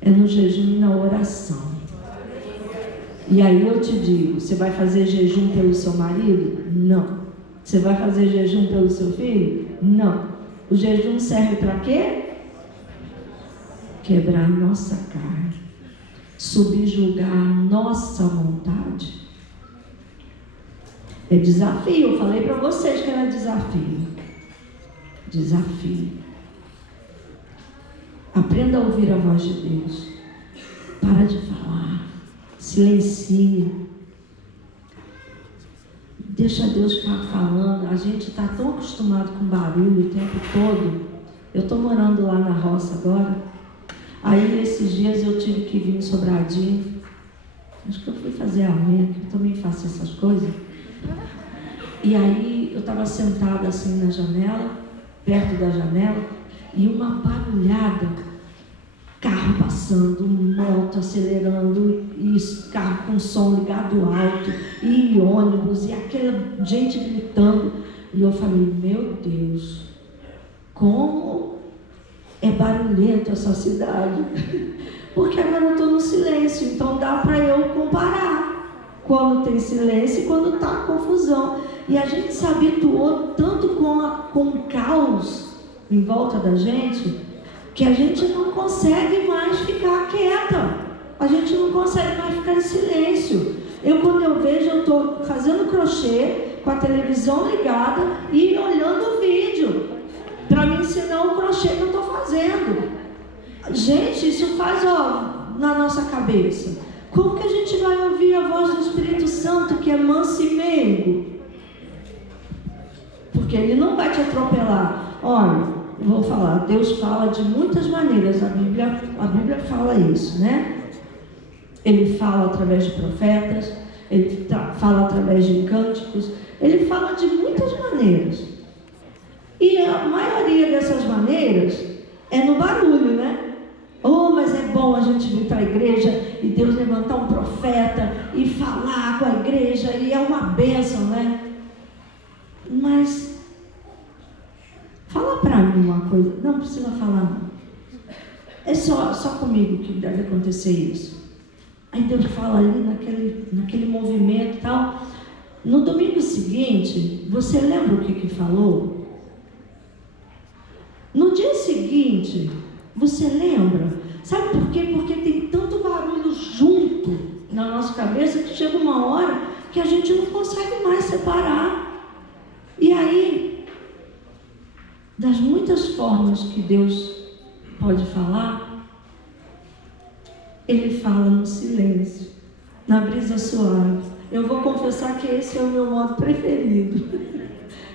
É no jejum e na oração. E aí eu te digo, você vai fazer jejum pelo seu marido? Não. Você vai fazer jejum pelo seu filho? Não. O jejum serve para quê? Quebrar a nossa carne, subjugar a nossa vontade. É desafio. Eu falei para vocês que era desafio. Desafio. Aprenda a ouvir a voz de Deus. Para de falar. Silencie. Deixa Deus ficar falando. A gente está tão acostumado com barulho o tempo todo. Eu estou morando lá na roça agora. Aí esses dias eu tive que vir em Sobradinho. Acho que eu fui fazer a unha, que eu também faço essas coisas. E aí eu estava sentada assim na janela, perto da janela, e uma barulhada, carro passando, moto acelerando, e carro com som ligado alto, e ônibus, e aquela gente gritando. E eu falei, meu Deus, como é barulhento essa cidade. Porque agora eu estou no silêncio, então dá para eu comparar quando tem silêncio e quando está confusão. E a gente se habituou tanto com o caos em volta da gente, que a gente não consegue mais ficar quieta. A gente não consegue mais ficar em silêncio. Quando eu vejo, eu estou fazendo crochê, com a televisão ligada e olhando o vídeo, para me ensinar o crochê que eu estou fazendo. Gente, isso faz, na nossa cabeça. Como que a gente vai ouvir a voz do Espírito Santo, que é manso e meigo? Porque Ele não vai te atropelar. Olha, eu vou falar, Deus fala de muitas maneiras, a Bíblia fala isso, né? Ele fala através de profetas, Ele fala através de cânticos, Ele fala de muitas maneiras. E a maioria dessas maneiras é no barulho, né? Mas é bom a gente vir para a igreja e Deus levantar um profeta e falar com a igreja, e é uma bênção, né? Mas fala para mim uma coisa, não precisa falar não. É só comigo que deve acontecer isso. Aí Deus fala ali naquele movimento e tal. No domingo seguinte, você lembra o que falou? No dia seguinte, você lembra? Sabe por quê? Porque tem tanto barulho junto na nossa cabeça que chega uma hora que a gente não consegue mais separar. E aí, das muitas formas que Deus pode falar, Ele fala no silêncio, na brisa suave. Eu vou confessar que esse é o meu modo preferido.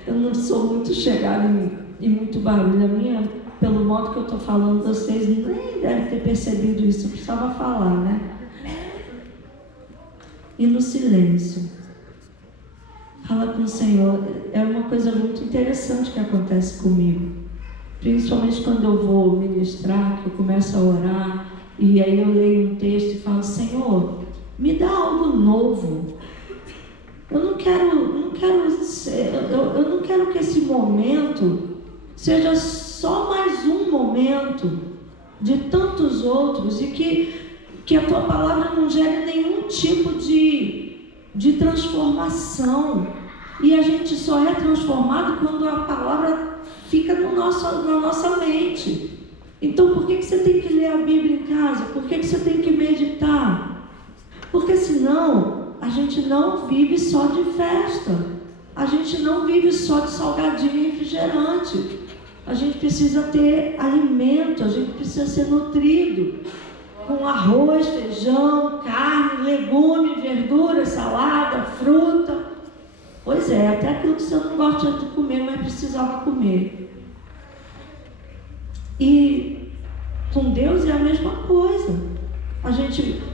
Eu não sou muito chegada em muito barulho. Pelo modo que eu estou falando, vocês nem devem ter percebido isso. Eu precisava falar, né? E no silêncio, fala com o Senhor. É uma coisa muito interessante que acontece comigo. Principalmente quando eu vou ministrar, que eu começo a orar, e aí eu leio um texto e falo: Senhor, me dá algo novo. Eu não quero que esse momento seja só mais um momento de tantos outros, e que a tua palavra não gere nenhum tipo de transformação. E a gente só é transformado quando a palavra fica na nossa mente. Então, por que você tem que ler a Bíblia em casa? Por que você tem que meditar? Porque senão a gente não vive só de festa. A gente não vive só de salgadinho e refrigerante. A gente precisa ter alimento, a gente precisa ser nutrido com arroz, feijão, carne, legume, verdura, salada, fruta. Pois é, até aquilo que você não gosta de comer, mas precisava comer. E com Deus é a mesma coisa.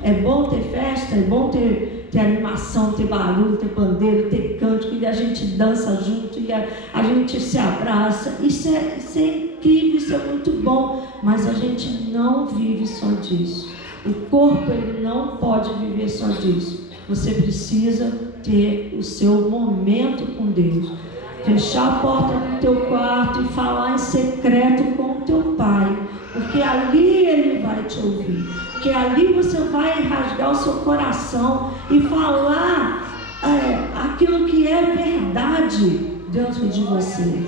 É bom ter festa, é bom ter animação, ter barulho, ter pandeiro, ter cântico, e a gente dança junto, e a gente se abraça. Isso é incrível, isso é muito bom, mas a gente não vive só disso. O corpo, ele não pode viver só disso. Você precisa ter o seu momento com Deus. Fechar a porta do teu quarto e falar em secreto com o teu Pai, porque ali Ele vai te ouvir. Porque ali você vai rasgar o seu coração e falar aquilo que é verdade dentro de você.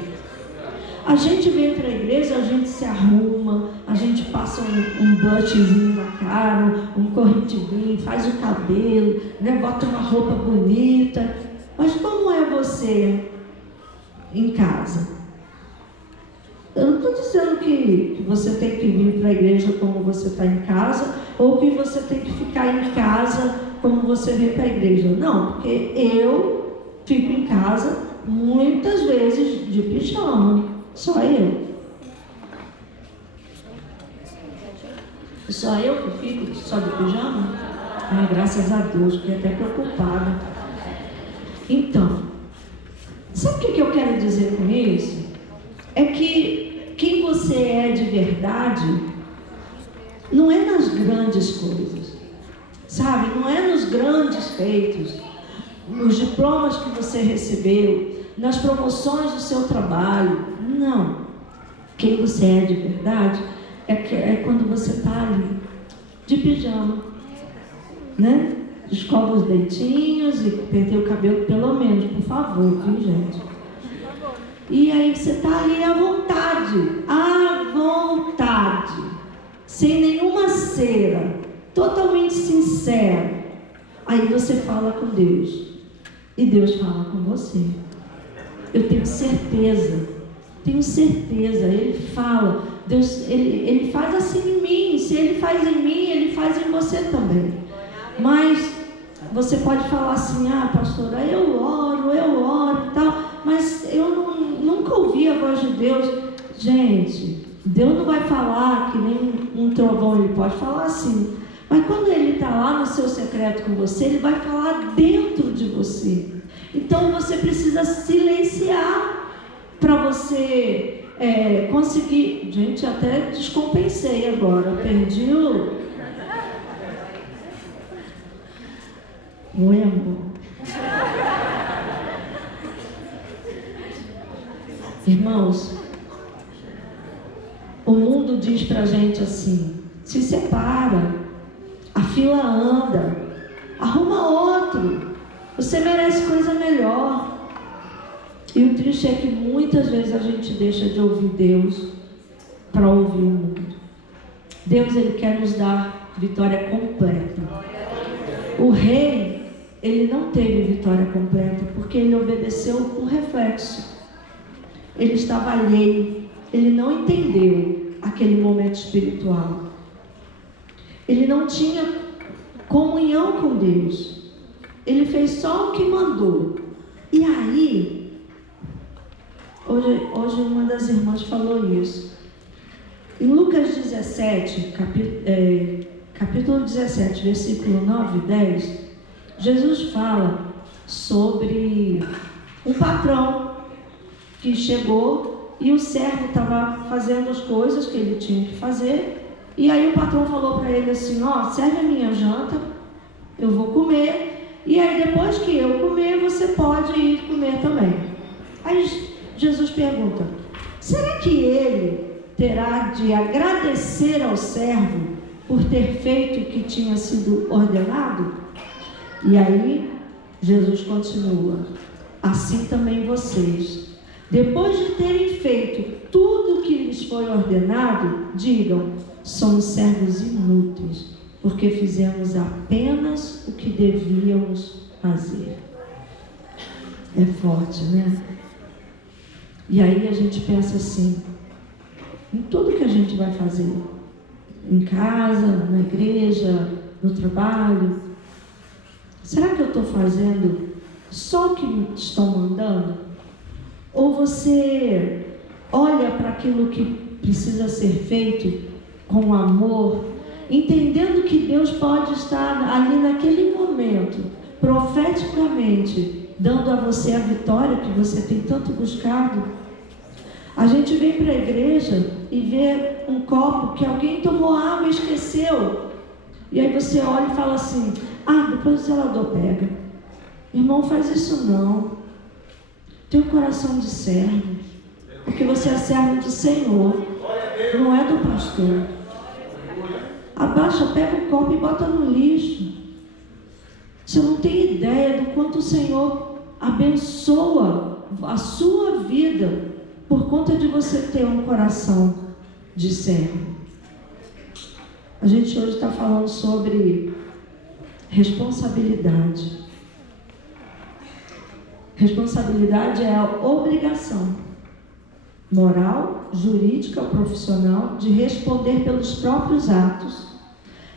A gente vem para a igreja, a gente se arruma, a gente passa um blushzinho na cara, um corretivinho, faz o cabelo, né, bota uma roupa bonita. Mas como é você em casa? Eu não estou dizendo que você tem que vir para a igreja como você está em casa, ou que você tem que ficar em casa como você vem para a igreja. Não, porque eu fico em casa muitas vezes de pijama. Só eu. Só eu que fico só de pijama? Graças a Deus, fiquei até preocupada. Então, sabe o que eu quero dizer com isso? É que quem você é de verdade não é nas grandes coisas, sabe? Não é nos grandes feitos, nos diplomas que você recebeu, nas promoções do seu trabalho. Não. Quem você é de verdade é quando você está ali de pijama, né? Escova os dentinhos e penteia o cabelo, pelo menos, por favor, viu, gente? E aí você está ali à vontade, sem nenhuma cera, totalmente sincero. Aí você fala com Deus e Deus fala com você. Eu tenho certeza, Ele fala. Deus, ele faz assim em mim. Se Ele faz em mim, Ele faz em você também. Mas você pode falar assim: pastora, eu oro e tal, mas eu nunca ouvi a voz de Deus. Gente, Deus não vai falar que nem um trovão. Ele pode falar assim, mas quando Ele está lá no seu secreto com você, Ele vai falar dentro de você. Então você precisa silenciar para você conseguir. Gente, até descompensei agora. Perdi o... Oi, amor. Irmãos, o mundo diz pra gente assim: se separa, a fila anda, arruma outro, você merece coisa melhor. E o triste é que muitas vezes a gente deixa de ouvir Deus para ouvir o mundo. Deus, Ele quer nos dar vitória completa. O rei, ele não teve vitória completa, porque ele obedeceu por reflexo. Ele estava alheio, ele não entendeu aquele momento espiritual. Ele não tinha comunhão com Deus. Ele fez só o que mandou. E aí, hoje uma das irmãs falou isso. Em Lucas 17, capítulo 17, versículo 9 e 10, Jesus fala sobre um patrão que chegou e o servo estava fazendo as coisas que ele tinha que fazer. E aí o patrão falou para ele assim: serve a minha janta, eu vou comer, e aí depois que eu comer, você pode ir comer também. Aí Jesus pergunta: será que ele terá de agradecer ao servo por ter feito o que tinha sido ordenado? E aí Jesus continua: assim também vocês, depois de terem feito tudo o que lhes foi ordenado, digam: somos servos inúteis, porque fizemos apenas o que devíamos fazer. É forte, né? E aí a gente pensa assim, em tudo que a gente vai fazer, em casa, na igreja, no trabalho, será que eu estou fazendo só o que me estão mandando? Ou você olha para aquilo que precisa ser feito com amor, entendendo que Deus pode estar ali naquele momento, profeticamente, dando a você a vitória que você tem tanto buscado? A gente vem para a igreja e vê um copo que alguém tomou água e esqueceu. E aí você olha e fala assim: depois o zelador pega. Irmão, faz isso não. Tem um coração de servo, porque você é servo do Senhor, não é do pastor. Abaixa, pega o copo e bota no lixo. Você não tem ideia do quanto o Senhor abençoa a sua vida por conta de você ter um coração de servo. A gente hoje está falando sobre responsabilidade. Responsabilidade é a obrigação moral, jurídica ou profissional de responder pelos próprios atos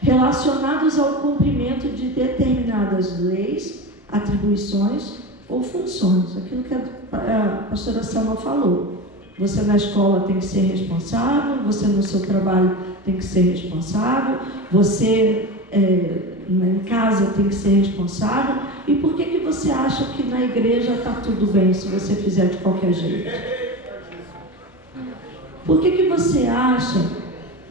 relacionados ao cumprimento de determinadas leis, atribuições ou funções. Aquilo que a pastora Selma falou. Você na escola tem que ser responsável, você no seu trabalho tem que ser responsável, você em casa tem que ser responsável. E por que você acha que na igreja está tudo bem se você fizer de qualquer jeito? Por que você acha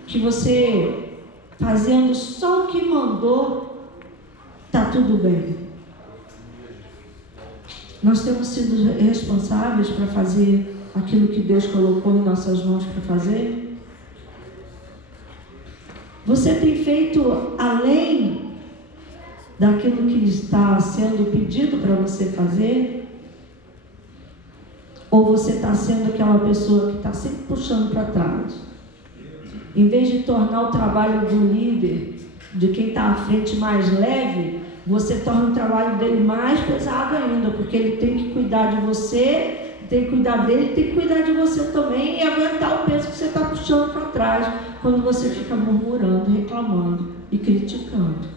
que você, fazendo só o que mandou, está tudo bem? Nós temos sido responsáveis para fazer aquilo que Deus colocou em nossas mãos para fazer? Você tem feito além daquilo que está sendo pedido para você fazer? Ou você está sendo aquela pessoa que está sempre puxando para trás? Em vez de tornar o trabalho do líder, de quem está à frente, mais leve, você torna o trabalho dele mais pesado ainda, porque ele tem que cuidar de você, tem que cuidar dele, tem que cuidar de você também e aguentar o peso que você está puxando para trás, quando você fica murmurando, reclamando e criticando.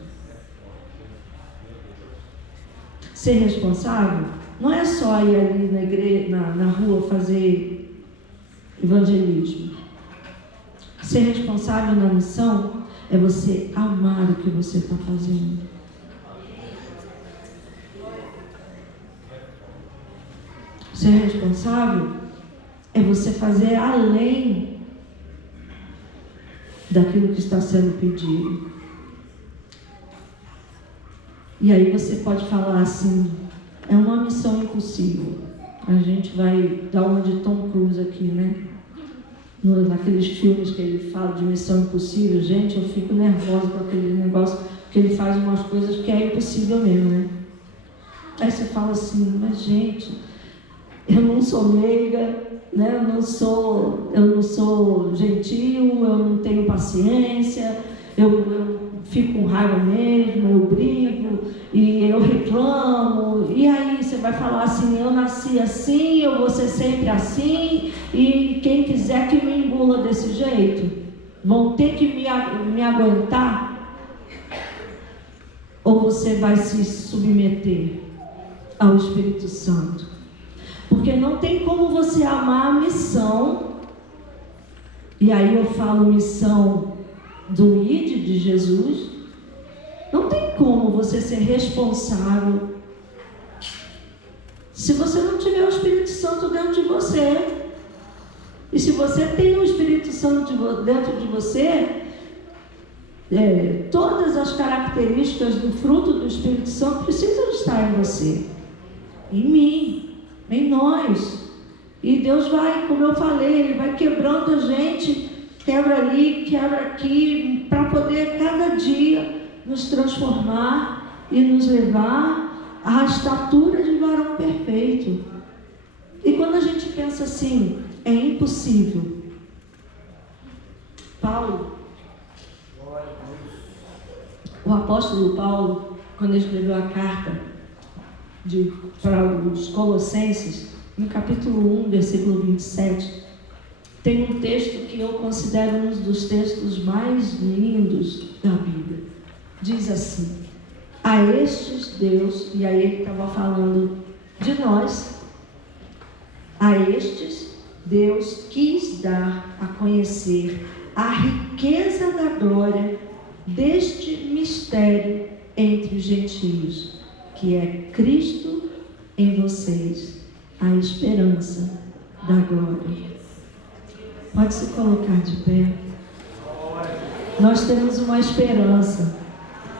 Ser responsável não é só ir ali na igreja, na rua fazer evangelismo. Ser responsável na missão é você amar o que você está fazendo. Ser responsável é você fazer além daquilo que está sendo pedido. E aí você pode falar assim: é uma missão impossível. A gente vai dar uma de Tom Cruise aqui, né? Naqueles filmes que ele fala de missão impossível, gente, eu fico nervosa com aquele negócio, porque ele faz umas coisas que é impossível mesmo, né? Aí você fala assim: mas gente, eu não sou meiga, né? Eu não sou gentil, eu não tenho paciência, eu fico com raiva mesmo, eu brigo e eu reclamo. E aí você vai falar assim, eu nasci assim, eu vou ser sempre assim, e quem quiser que me engula desse jeito, vão ter que me aguentar? Ou você vai se submeter ao Espírito Santo? Porque não tem como você amar a missão, e aí eu falo missão do ID de Jesus, não tem como você ser responsável se você não tiver o Espírito Santo dentro de você. E se você tem o Espírito Santo dentro de você, todas as características do fruto do Espírito Santo precisam estar em você, em mim, em nós. E Deus vai, como eu falei, Ele vai quebrando a gente, quebra ali, quebra aqui, para poder cada dia nos transformar e nos levar à estatura de varão perfeito. E quando a gente pensa assim, é impossível. Paulo, o apóstolo Paulo, quando ele escreveu a carta para os Colossenses, no capítulo 1, versículo 27, tem um texto que eu considero um dos textos mais lindos da Bíblia. Diz assim: a estes Deus, e aí ele estava falando de nós, a estes Deus quis dar a conhecer a riqueza da glória deste mistério entre os gentios, que é Cristo em vocês, a esperança da glória. Pode se colocar de pé. Nós temos uma esperança.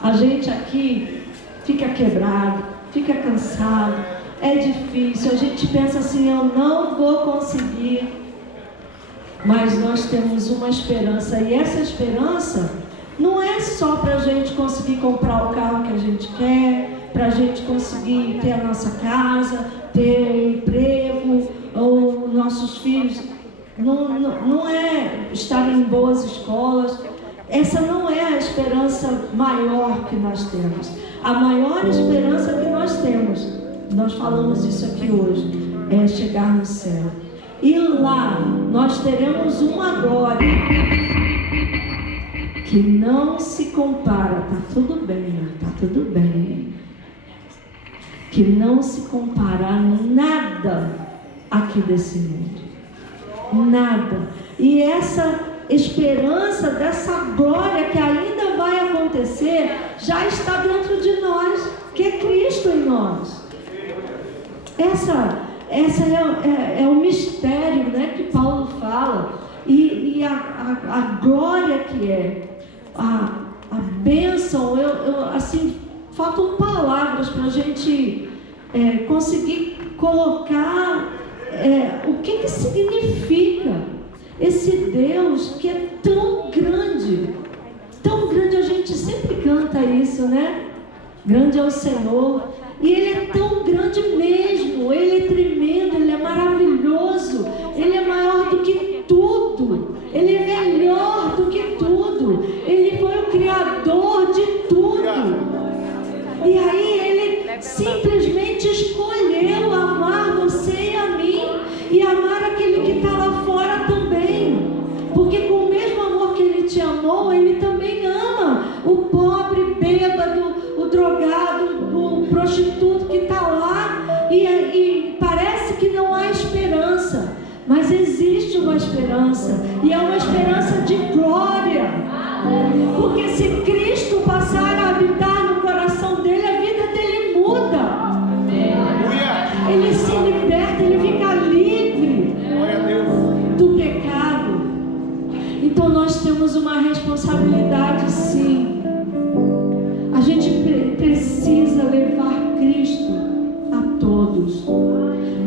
A gente aqui fica quebrado, fica cansado, é difícil, a gente pensa assim, eu não vou conseguir. Mas nós temos uma esperança, e essa esperança não é só para a gente conseguir comprar o carro que a gente quer, para a gente conseguir ter a nossa casa, ter emprego, ou nossos filhos. Não é estar em boas escolas. Essa não é a esperança maior que nós temos. A maior esperança que nós temos, nós falamos isso aqui hoje, é chegar no céu. E lá nós teremos uma glória que não se compara. Tá tudo bem. Que não se compara a nada aqui desse mundo. Nada. E essa esperança dessa glória que ainda vai acontecer já está dentro de nós, que é Cristo em nós. Essa é o mistério, né, que Paulo fala, e a glória que é a bênção. Assim, faltam palavras para a gente conseguir colocar o que significa esse Deus que é tão grande, a gente sempre canta isso, né? Grande é o Senhor, e Ele é tão grande mesmo, Ele é tremendo, Ele é maravilhoso, Ele é maior do que tudo, Ele é melhor do que tudo, Ele foi o Criador de tudo, e aí Ele simplesmente escolheu amar você e a mim, e amar aquele que está lá fora também, porque com o mesmo amor que Ele te amou, Ele também ama o pobre, bêbado, o drogado, o prostituto que está lá, e parece que não há esperança, mas existe uma esperança, e é uma esperança de glória, porque se Cristo passar a habitar no coração dele, a vida dele muda, ele se liberta, ele fica livre do pecado. Então nós temos uma responsabilidade, sim. A gente precisa levar Cristo a todos,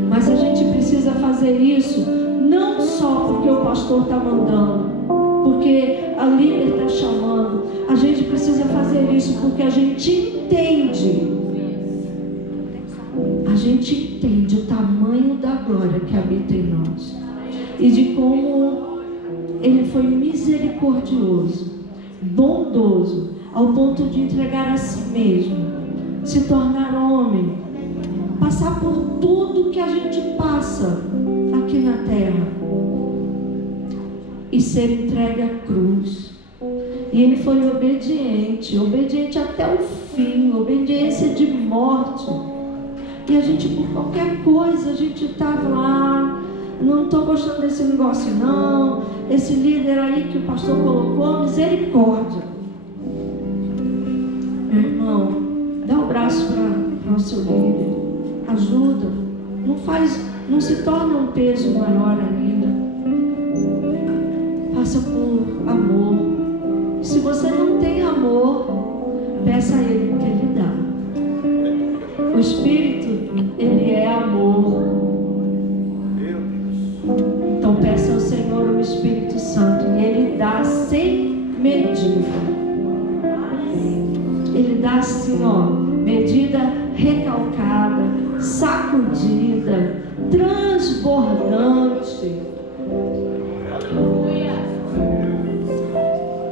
mas a gente precisa fazer isso não só porque o pastor está mandando, porque a líder está chamando. A gente precisa fazer isso porque a gente entende o tamanho da glória que habita em nós, e de como Ele foi misericordioso bondoso, ao ponto de entregar a si mesmo, se tornar homem, passar por tudo que a gente passa aqui na terra e ser entregue à cruz. E ele foi obediente, obediente até o fim, obediência de morte. E a gente, por qualquer coisa, a gente estava lá, não estou gostando desse negócio não, esse líder aí que o pastor colocou, misericórdia. Meu irmão, dá o braço para o seu líder, ajuda, não se torna um peso maior ainda, faça por amor. Se você não tem amor, peça a Ele que Ele dá. O Espírito, Ele é amor. Então peça ao Senhor o Espírito Santo e Ele dá sem medida. Ele dá assim, medida recalcada, sacudida, transbordante.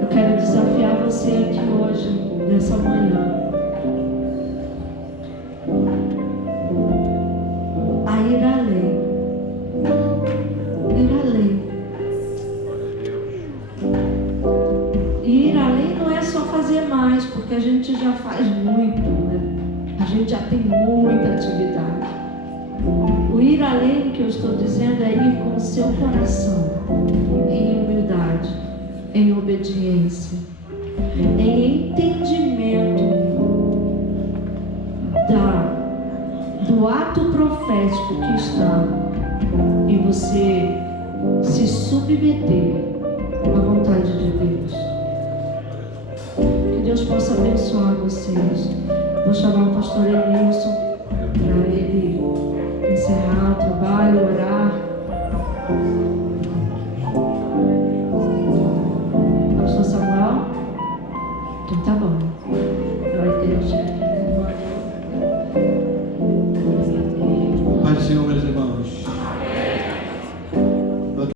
Eu quero desafiar você aqui hoje, nessa manhã, a ir além. Ir além. E ir além não é só fazer mais, porque a gente já faz muito, né? A gente já tem muita atividade. O ir além que eu estou dizendo é ir com o seu coração, em humildade, em obediência, em entendimento do ato profético que está em você se submeter à vontade de Deus. Que Deus possa abençoar vocês. Vou chamar o pastor Enilson para ele encerrar o trabalho, orar. Pastor Samuel? Então tá bom. Glória a Deus. Pai do Senhor, meus irmãos.